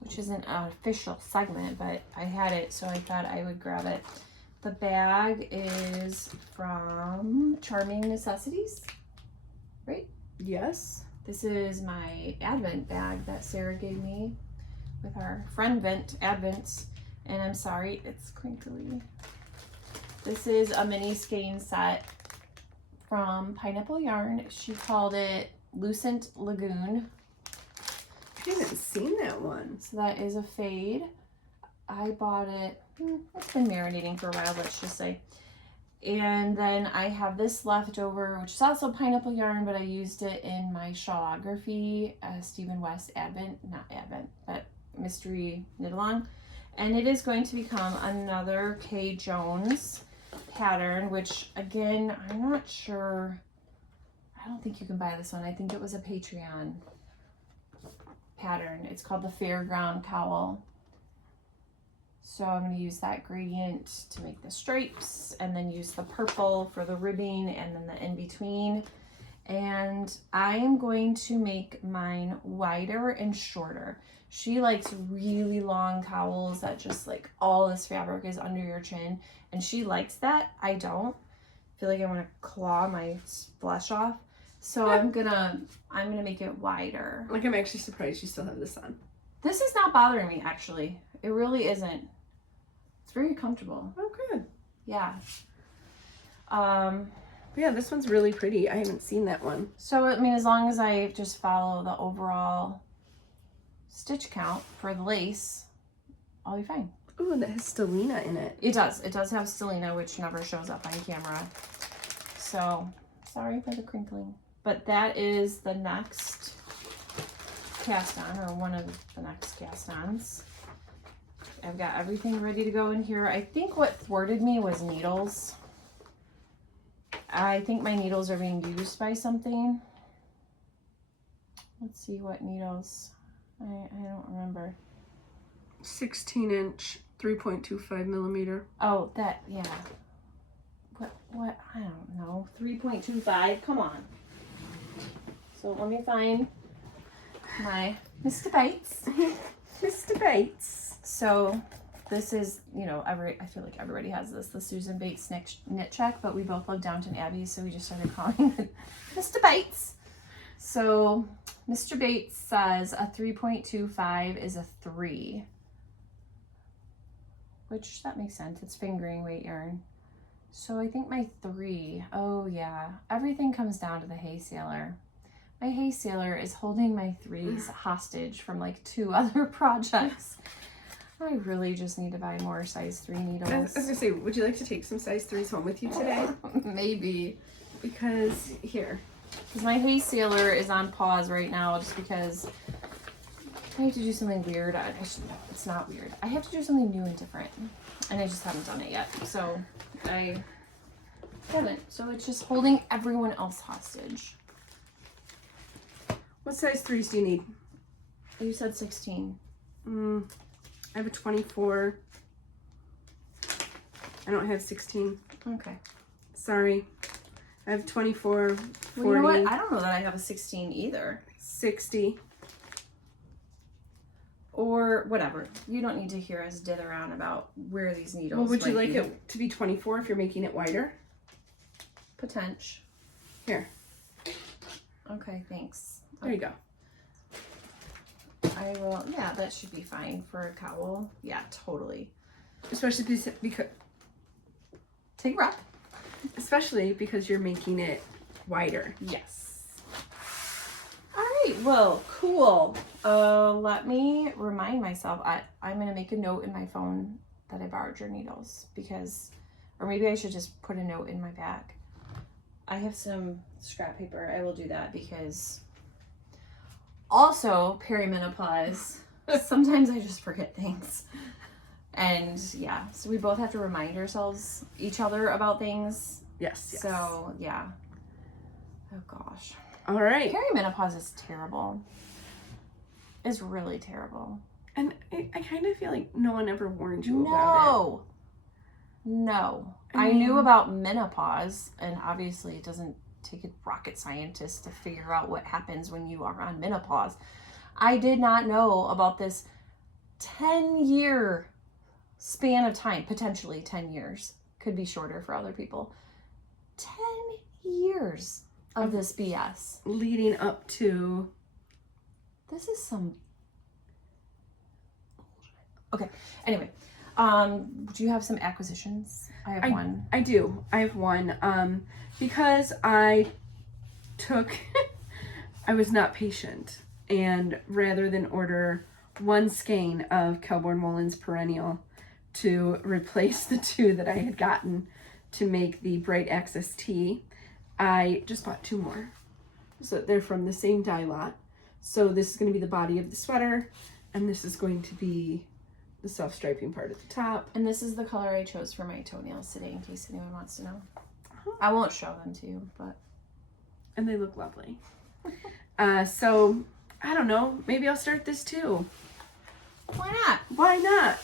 which isn't an official segment, but I had it, so I thought I would grab it. The bag is from Charming Necessities, right? Yes. This is my Advent bag that Sarah gave me with our friend Advents, and I'm sorry, it's crinkly. This is a mini skein set from Pineapple Yarn. She called it Lucent Lagoon. I haven't seen that one. So that is a fade. I bought it, it's been marinating for a while, let's just say. And then I have this left over, which is also Pineapple Yarn, but I used it in my Shawlography, Stephen West but Mystery Knit Along. And it is going to become another Kay Jones pattern, which again, I'm not sure. I don't think you can buy this one. I think it was a Patreon pattern. It's called the Fairground Cowl. So I'm going to use that gradient to make the stripes, and then use the purple for the ribbing and then the in-between. And I am going to make mine wider and shorter. She likes really long cowls that just like all this fabric is under your chin, and she likes that. I don't. I feel like I want to claw my flesh off. So I'm gonna make it wider. Like, I'm actually surprised you still have this on. This is not bothering me, actually. It really isn't. It's very comfortable. Oh, good. Yeah. Yeah, this one's really pretty. I haven't seen that one. So, I mean, as long as I just follow the overall stitch count for the lace, I'll be fine. Ooh, that has stellina in it. It does. It does have stellina, which never shows up on camera. So, sorry for the crinkling. But that is the next cast on, or one of the next cast ons. I've got everything ready to go in here. I think what thwarted me was needles. I think my needles are being used by something. Let's see what needles. I don't remember. 16-inch, 3.25 millimeter. Oh, that, yeah. What? I don't know. 3.25. Come on. So let me find my Mr. Bates. Mr. Bates. So this is, you know, I feel like everybody has this, the Susan Bates knit check, but we both love Downton Abbey, so we just started calling it Mr. Bates. So Mr. Bates says a 3.25 is a 3, which that makes sense. It's fingering weight yarn. So I think my 3, oh yeah, everything comes down to the hay sailor. My hay sailor is holding my 3s hostage from like 2 other projects. I really just need to buy more size 3 needles. I was gonna say, would you like to take some size 3s home with you today? Maybe. Because, here. Because my hay sailor is on pause right now just because I have to do something weird. It's not weird. I have to do something new and different. And I just haven't done it yet. So I haven't. So it's just holding everyone else hostage. What size 3s do you need? You said 16. I have a 24. I don't have 16. Okay. Sorry. I have 24, 40. Well, you know what? I don't know that I have a 16 either. 60. Or whatever. You don't need to hear us dither around about where these needles Well, would you might like be. it to be 24 if you're making it wider? Potential. Here. Okay, thanks. There you go. I will, yeah, that should be fine for a cowl. Yeah, totally. Especially because Take a breath. especially because you're making it wider. Yes. All right, right, well, cool. Let me remind myself. I'm gonna make a note in my phone that I borrowed your needles or maybe I should just put a note in my bag. I have some scrap paper. I will do that because also perimenopause. Sometimes I just forget things. And yeah, so we both have to remind each other about things. Yes. So yeah. Oh gosh. All right. Perimenopause is terrible. It's really terrible. And I kind of feel like no one ever warned you about it. No. I I mean, knew about menopause, and obviously it doesn't take a rocket scientist to figure out what happens when you are on menopause. I did not know about this 10-year span of time, potentially 10 years. Could be shorter for other people. 10 years of this BS. Leading up to... This is some... Okay, anyway. Do you have some acquisitions? I have one. I do. I have one. Because I was not patient. And rather than order one skein of Kelborn Mullins Perennial to replace the 2 that I had gotten to make the Bright Access Tea, I just bought 2 more. So they're from the same dye lot. So this is going to be the body of the sweater, and this is going to be the self-striping part at the top. And this is the color I chose for my toenails today, in case anyone wants to know. I won't show them to you, but... And they look lovely. So, I don't know. Maybe I'll start this too. Why not? Why not?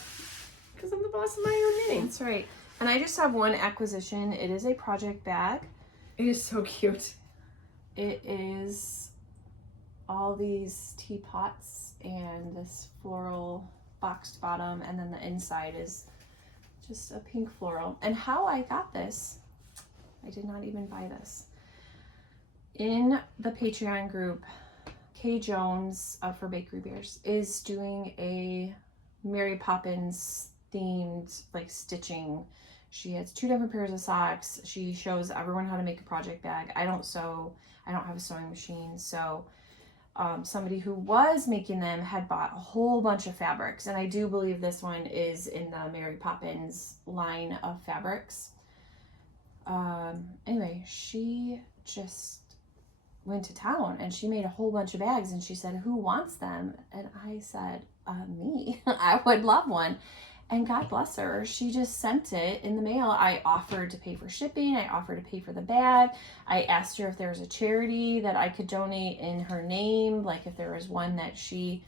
Because I'm the boss of my own knitting. That's right. And I just have one acquisition. It is a project bag. It is so cute. It is all these teapots and this floral boxed bottom, and then the inside is just a pink floral. And how I got this, I did not even buy this. In the Patreon group, Kay Jones for Bakery Bears is doing a Mary Poppins themed like stitching. She has 2 different pairs of socks. She shows everyone how to make a project bag. I don't sew. I don't have a sewing machine, so somebody who was making them had bought a whole bunch of fabrics, and I do believe this one is in the Mary Poppins line of fabrics. Anyway, she just went to town and she made a whole bunch of bags, and she said, "Who wants them?" And I said, me. I would love one. And God bless her, she just sent it in the mail. I offered to pay for shipping. I offered to pay for the bag. I asked her if there was a charity that I could donate in her name, like if there was one that she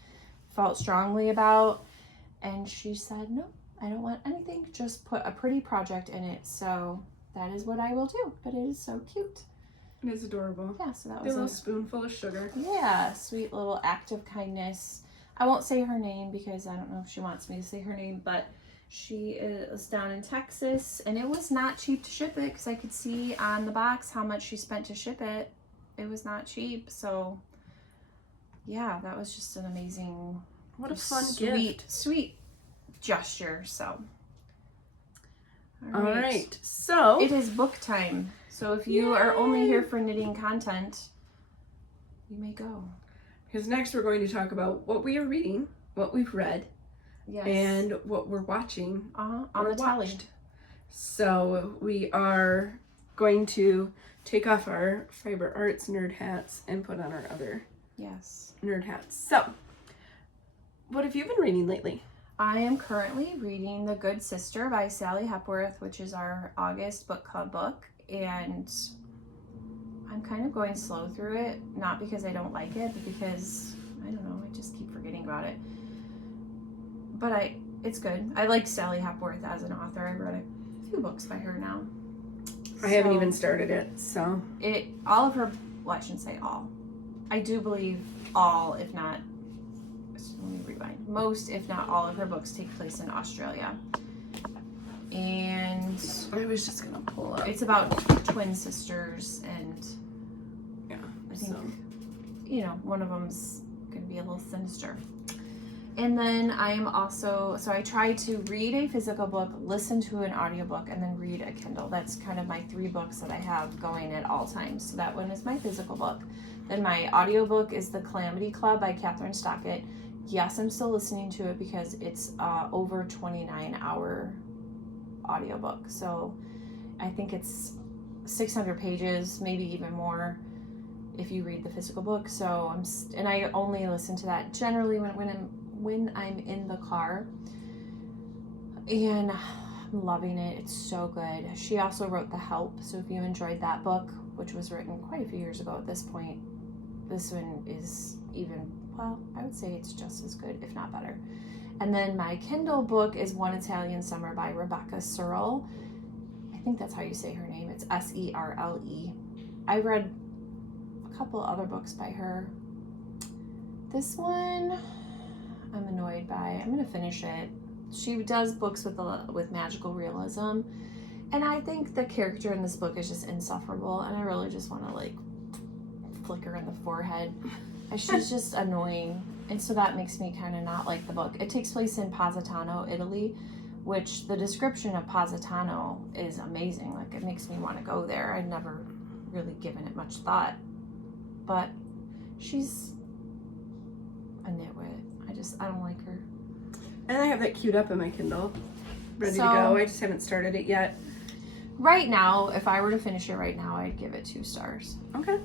felt strongly about. And she said, "No, I don't want anything. Just put a pretty project in it." So that is what I will do. But it is so cute. It is adorable. Yeah, so that A was little spoonful of sugar. Yeah, sweet little act of kindness. I won't say her name because I don't know if she wants me to say her name, but she is down in Texas, and it was not cheap to ship it because I could see on the box how much she spent to ship it. It was not cheap, so yeah, that was just an amazing, what a fun sweet gesture. So all right, so it is book time. So if you are only here for knitting content, you may go. Because next we're going to talk about what we are reading, what we've read, yes, and what we're watching on the telly. So we are going to take off our Fiber Arts nerd hats and put on our other nerd hats. So, what have you been reading lately? I am currently reading The Good Sister by Sally Hepworth, which is our August book club book, and I'm kind of going slow through it, not because I don't like it, but because, I don't know, I just keep forgetting about it. But it's good. I like Sally Hepworth as an author. I've read a few books by her now. I haven't even started it, so. All of her, well, I shouldn't say all. I do believe all, if not, let me rewind. Most, if not all of her books take place in Australia. And I was just gonna pull up. It's about twin sisters, and yeah, I think, you know, one of them's gonna be a little sinister. And then I am also, so I try to read a physical book, listen to an audiobook, and then read a Kindle. That's kind of my 3 books that I have going at all times. So that one is my physical book. Then my audiobook is The Calamity Club by Catherine Stockett. Yes, I'm still listening to it because it's over 29-hour audiobook. So I think it's 600 pages, maybe even more if you read the physical book. So and I only listen to that generally when I'm in the car, and I'm loving it. It's so good. She also wrote The Help, so if you enjoyed that book, which was written quite a few years ago at this point, this one is even, well, I would say it's just as good, if not better. And then my Kindle book is One Italian Summer by Rebecca Searle. I think that's how you say her name. It's Serle. I read a couple other books by her. This one I'm annoyed by. I'm gonna finish it. She does books with magical realism, and I think the character in this book is just insufferable, and I really just want to like flick her in the forehead. And she's just annoying, and so that makes me kind of not like the book. It takes place in Positano, Italy, which the description of Positano is amazing. Like, it makes me want to go there. I'd never really given it much thought, but she's a nitwit. I don't like her. And I have that queued up in my Kindle, ready to go. I just haven't started it yet. Right now, if I were to finish it right now, I'd give it 2 stars. Okay.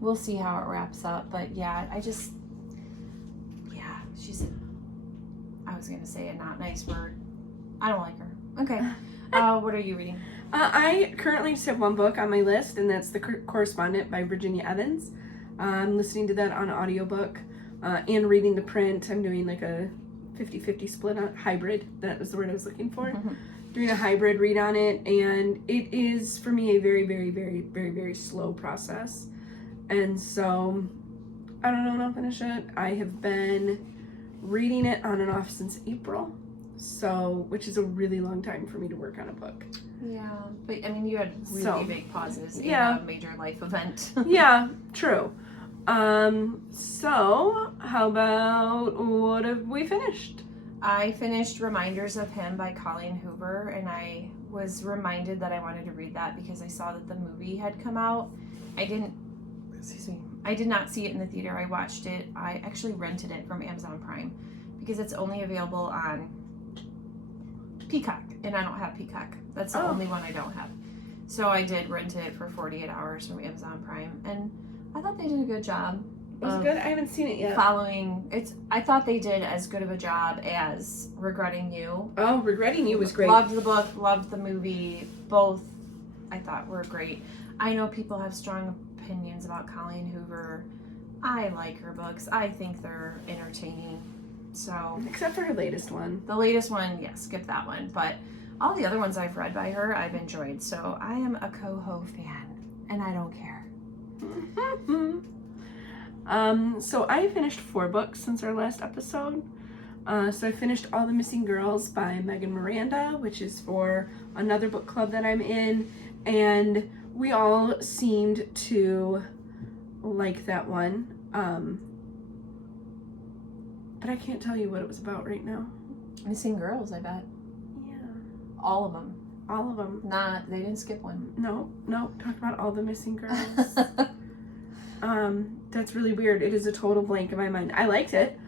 We'll see how it wraps up, but yeah, she's I was gonna say a not nice word. I don't like her. Okay. What are you reading? I currently just have 1 book on my list, and that's The Correspondent by Virginia Evans. I'm listening to that on audiobook and reading the print. I'm doing like a 50-50 split on hybrid. That was the word I was looking for. Doing a hybrid read on it, and it is for me a very, very, very, very, very slow process. And so I don't know when I'll finish it. I have been reading it on and off since April, so which is a really long time for me to work on a book. Yeah, but I mean, you had really big pauses in a major life event. Yeah, true. So how about what have we finished? I finished Reminders of Him by Colleen Hoover, and I was reminded that I wanted to read that because I saw that the movie had come out. I did not see it in the theater. I watched it. I actually rented it from Amazon Prime because it's only available on Peacock, and I don't have Peacock. That's the only one I don't have. So I did rent it for 48 hours from Amazon Prime, and I thought they did a good job. Was it good? I haven't seen it yet. I thought they did as good of a job as Regretting You. Oh, Regretting You was great. Loved the book, loved the movie. Both I thought were great. I know people have strong opinions about Colleen Hoover. I like her books. I think they're entertaining. So, except for her latest one. The latest one, yeah, skip that one. But all the other ones I've read by her, I've enjoyed. So I am a Coho fan, and I don't care. So I finished 4 books since our last episode. So I finished All the Missing Girls by Megan Miranda, which is for another book club that I'm in, and we all seemed to like that one. But I can't tell you what it was about right now. Missing Girls, I bet. Yeah. All of them. All of them. They didn't skip one. No, talk about All the Missing Girls. That's really weird. It is a total blank in my mind. I liked it.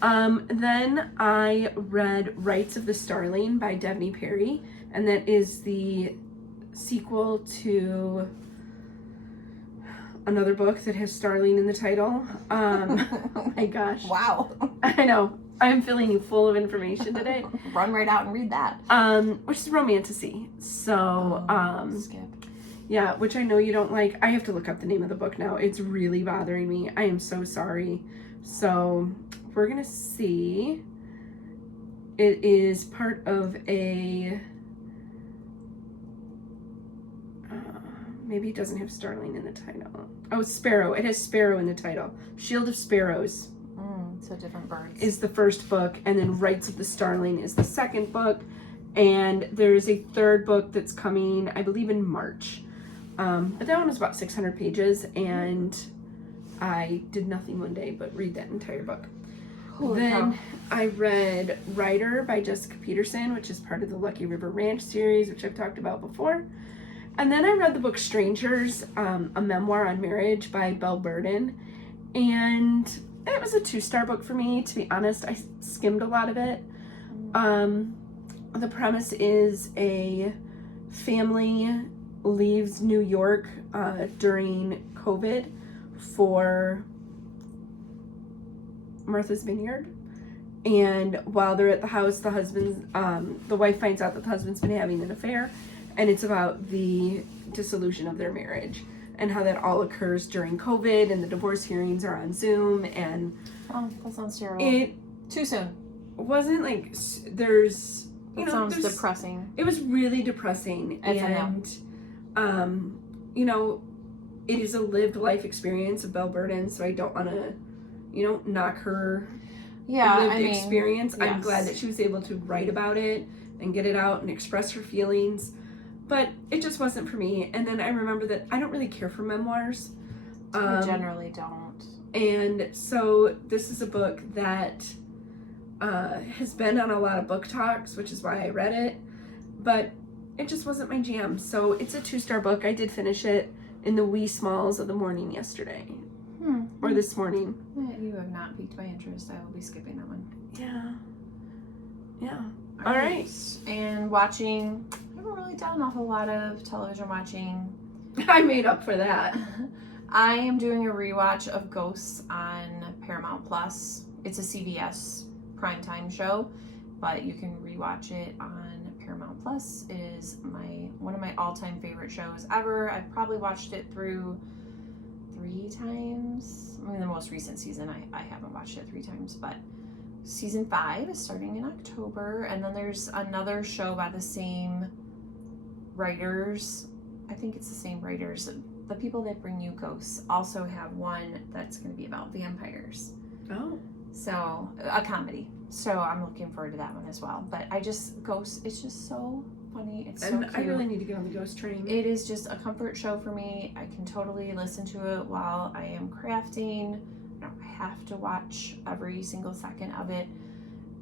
Then I read Rights of the Starling by Devney Perry, and that is the sequel to another book that has Starling in the title. Oh my gosh. Wow. I know. I'm filling you full of information today. Run right out and read that. Which is romantasy. So, skip. Yeah, which I know you don't like. I have to look up the name of the book now. It's really bothering me. I am so sorry. So, we're gonna see. It is part of a... maybe it doesn't have Starling in the title. Oh, Sparrow. It has Sparrow in the title. Shield of Sparrows. So different birds. Is the first book, and then Rights of the Starling is the second book. And there's a third book that's coming, I believe, in March. But that one was about 600 pages, and I did nothing one day but read that entire book. Holy then cow. I read Writer by Jessica Peterson, which is part of the Lucky River Ranch series, which I've talked about before. And then I read the book Strangers, a memoir on marriage by Belle Burden. And it was a 2-star book for me, to be honest. I skimmed a lot of it. The premise is a family leaves New York during COVID for Martha's Vineyard. And while they're at the house, the wife finds out that the husband's been having an affair. And it's about the dissolution of their marriage and how that all occurs during COVID, and the divorce hearings are on Zoom. And Oh, that sounds terrible. it Too soon. wasn't like there's That sounds depressing. It was really depressing, and it is a lived life experience of Belle Burden, so I don't want to knock her lived experience. I'm glad that she was able to write about it and get it out and express her feelings, but it just wasn't for me. And then I remember that I don't really care for memoirs. I generally don't. And so this is a book that has been on a lot of book talks, which is why I read it, but it just wasn't my jam. So it's a 2-star book. I did finish it in the wee smalls of the morning yesterday. Or this morning. You have not piqued my interest. I will be skipping that one. Yeah. All right. And watching, I haven't really done a whole lot of television watching. I made up for that. I am doing a rewatch of Ghosts on Paramount Plus. It's a CBS primetime show, but you can rewatch it on Paramount Plus. It is one of my all-time favorite shows ever. I've probably watched it through 3 times. I mean, the most recent season, I haven't watched it 3 times, but season 5 is starting in October, and then there's another show by the same writers. I think it's the same writers. The people that bring you Ghosts also have one that's going to be about vampires. Oh. So, a comedy. So, I'm looking forward to that one as well. But Ghosts, it's just so funny. It's so cute. I really need to get on the Ghost train. It is just a comfort show for me. I can totally listen to it while I am crafting. I don't have to watch every single second of it.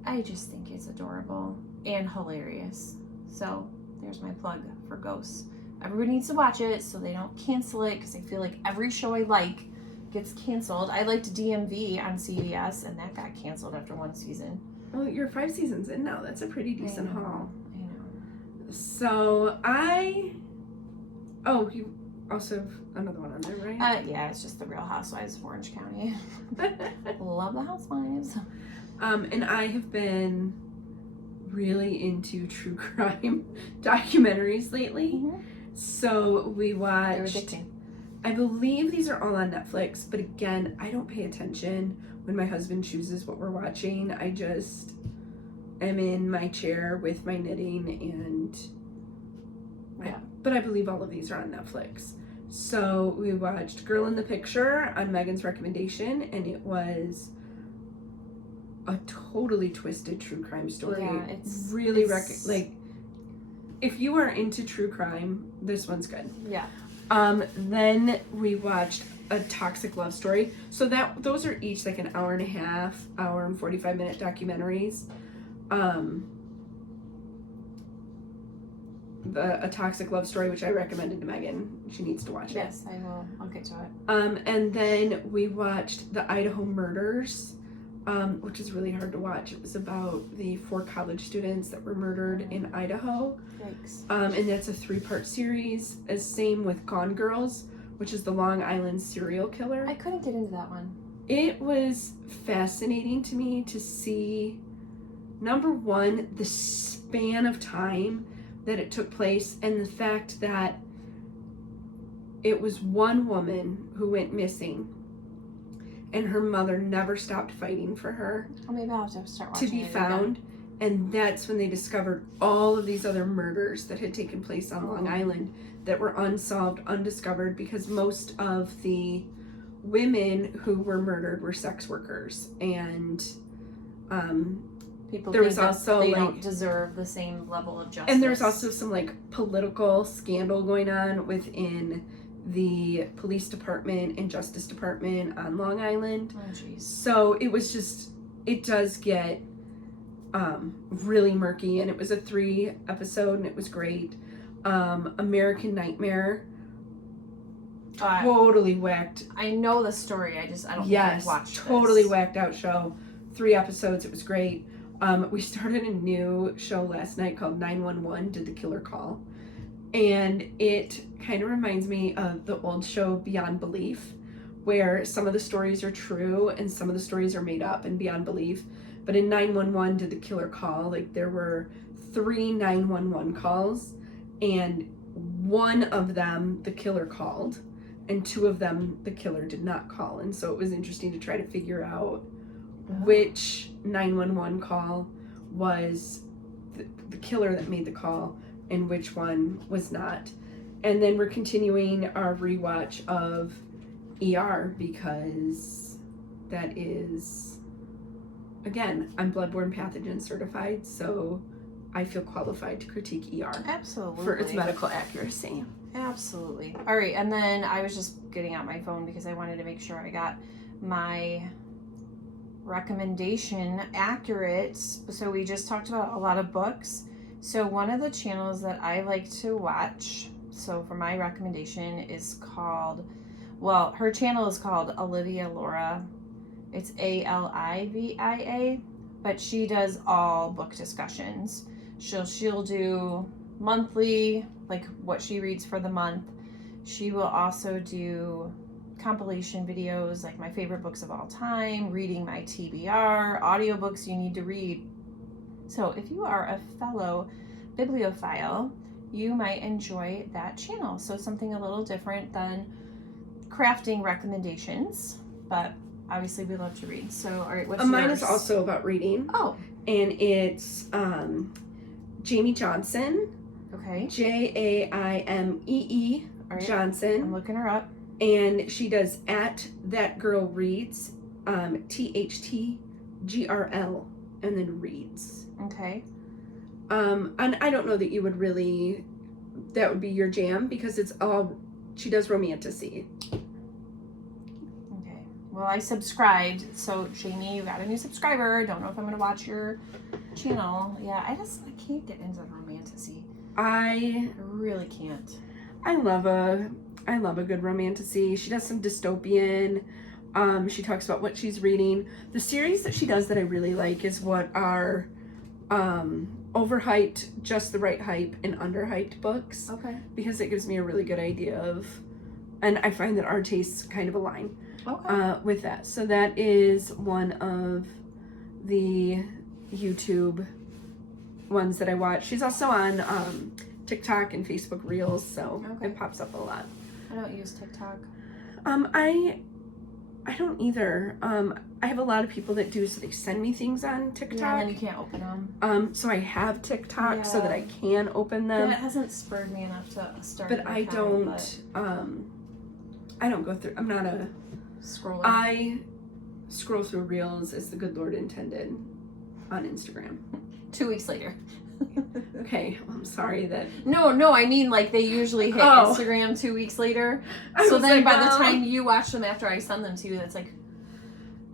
I just think it's adorable and hilarious. So, there's my plug for Ghosts. Everybody needs to watch it so they don't cancel it, because I feel like every show I like gets canceled. I liked DMV on CBS, and that got canceled after 1 season. Well, you're 5 seasons in now. That's a pretty decent haul. I know. So you also have another one on there, right? Yeah, it's just The Real Housewives of Orange County. Love the Housewives. And I have been really into true crime documentaries lately. Mm-hmm. So we watched, They're addicting. I believe these are all on Netflix, but again, I don't pay attention when my husband chooses what we're watching. I just am in my chair with my knitting, and but I believe all of these are on Netflix. So we watched Girl in the Picture on Megan's recommendation, and it was a totally twisted true crime story. Yeah, it's really if you are into true crime, this one's good. Yeah. Then we watched A Toxic Love Story. So those are each like an hour and a half, hour and 45-minute documentaries. A Toxic Love Story, which I recommended to Megan. She needs to watch it. Yes, I will. I'll get to it. And then we watched The Idaho Murders, which is really hard to watch. It was about the 4 college students that were murdered in Idaho. Yikes. And that's a 3-part series. Same with Gone Girls, which is the Long Island serial killer. I couldn't get into that one. It was fascinating to me to see, number one, the span of time that it took place, and the fact that it was one woman who went missing, and her mother never stopped fighting for her Maybe I'll have to start watching to be it found. again. And that's when they discovered all of these other murders that had taken place on Long Island that were unsolved, undiscovered, because most of the women who were murdered were sex workers. And People there think was that also they like, don't deserve the same level of justice. and there's also some like political scandal going on within the police department and justice department on Long Island. Oh, jeez. So it was just it does get really murky, and it was a 3 episode and it was great. American Nightmare, totally whacked. I know the story, I don't think I've watched totally this. whacked out show. 3 episodes, it was great. We started a new show last night called 911 Did the Killer Call, and it kind of reminds me of the old show Beyond Belief, where some of the stories are true and some of the stories are made up and beyond belief. But in 911 Did the Killer Call, like, there were 3 911 calls, and 1 of them the killer called, and 2 of them the killer did not call. And so it was interesting to try to figure out which 911 call was the killer that made the call and which one was not. And then we're continuing our rewatch of ER, because that is, again, I'm bloodborne pathogen certified, so I feel qualified to critique ER. Absolutely. For its medical accuracy. Absolutely. All right, and then I was just getting out my phone because I wanted to make sure I got my recommendation accurate. So we just talked about a lot of books. So one of the channels that I like to watch, so for my recommendation, is called, well, her channel is called Olivia Laura. It's Alivia, but she does all book discussions. She'll do monthly, like what she reads for the month. She will also do compilation videos, like my favorite books of all time, reading my TBR, audiobooks you need to read. So if you are a fellow bibliophile, you might enjoy that channel. So something a little different than crafting recommendations, but obviously we love to read. So all right, what's mine yours? is also about reading. Oh. And it's Jamie Johnson. Okay. Jaimee All right. Johnson. I'm looking her up. And she does At That Girl Reads, THTGRL, and then reads. Okay. And I don't know that you would really, that would be your jam, because it's all, she does romantasy. Okay. Well, I subscribed, so Jamie, you got a new subscriber. Don't know if I'm gonna watch your channel. Yeah, I can't get into romantasy. I really can't. I love a good romantasy. She does some dystopian. She talks about what she's reading. The series that she does that I really like is what are overhyped, just the right hype, and underhyped books. Okay. Because it gives me a really good idea of, and I find that our tastes kind of align with that. So that is one of the YouTube ones that I watch. She's also on TikTok and Facebook Reels, so it pops up a lot. I don't use TikTok. I don't either. I have a lot of people that do, so they send me things on TikTok. Yeah, and then you can't open them. So I have TikTok so that I can open them. Yeah, it hasn't spurred me enough to start. But I don't go through. I'm not a scroller. I scroll through Reels as the good Lord intended on Instagram. 2 weeks later. Okay, well, I'm sorry that. No, I mean, like, they usually hit Instagram 2 weeks later. So then by the time you watch them after I send them to you, that's like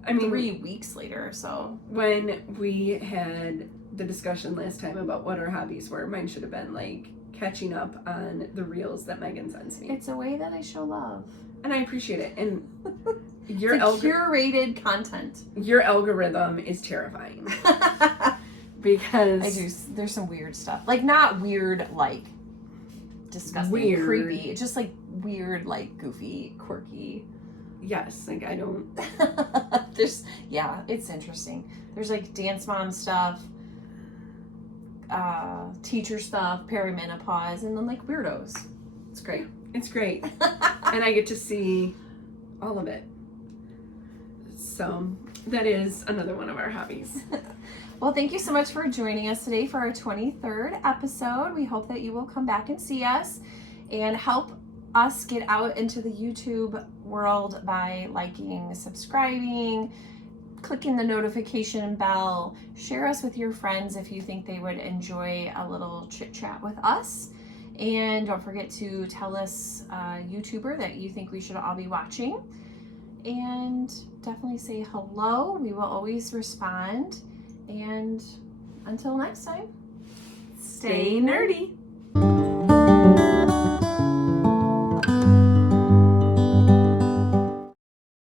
3 weeks later. So when we had the discussion last time about what our hobbies were, mine should have been like catching up on the Reels that Megan sends me. It's a way that I show love. And I appreciate it. And your curated content. Your algorithm is terrifying. Because I do. There's some weird stuff. Like, not weird, like disgusting, creepy. It's just like weird, like goofy, quirky. Yes, like I don't. It's interesting. There's like dance mom stuff, teacher stuff, perimenopause, and then like weirdos. It's great. It's great. And I get to see all of it. So that is another one of our hobbies. Well, thank you so much for joining us today for our 23rd episode. We hope that you will come back and see us and help us get out into the YouTube world by liking, subscribing, clicking the notification bell. Share us with your friends if you think they would enjoy a little chit chat with us. And don't forget to tell us a YouTuber that you think we should all be watching. and definitely say hello. We will always respond. And until next time, Stay nerdy.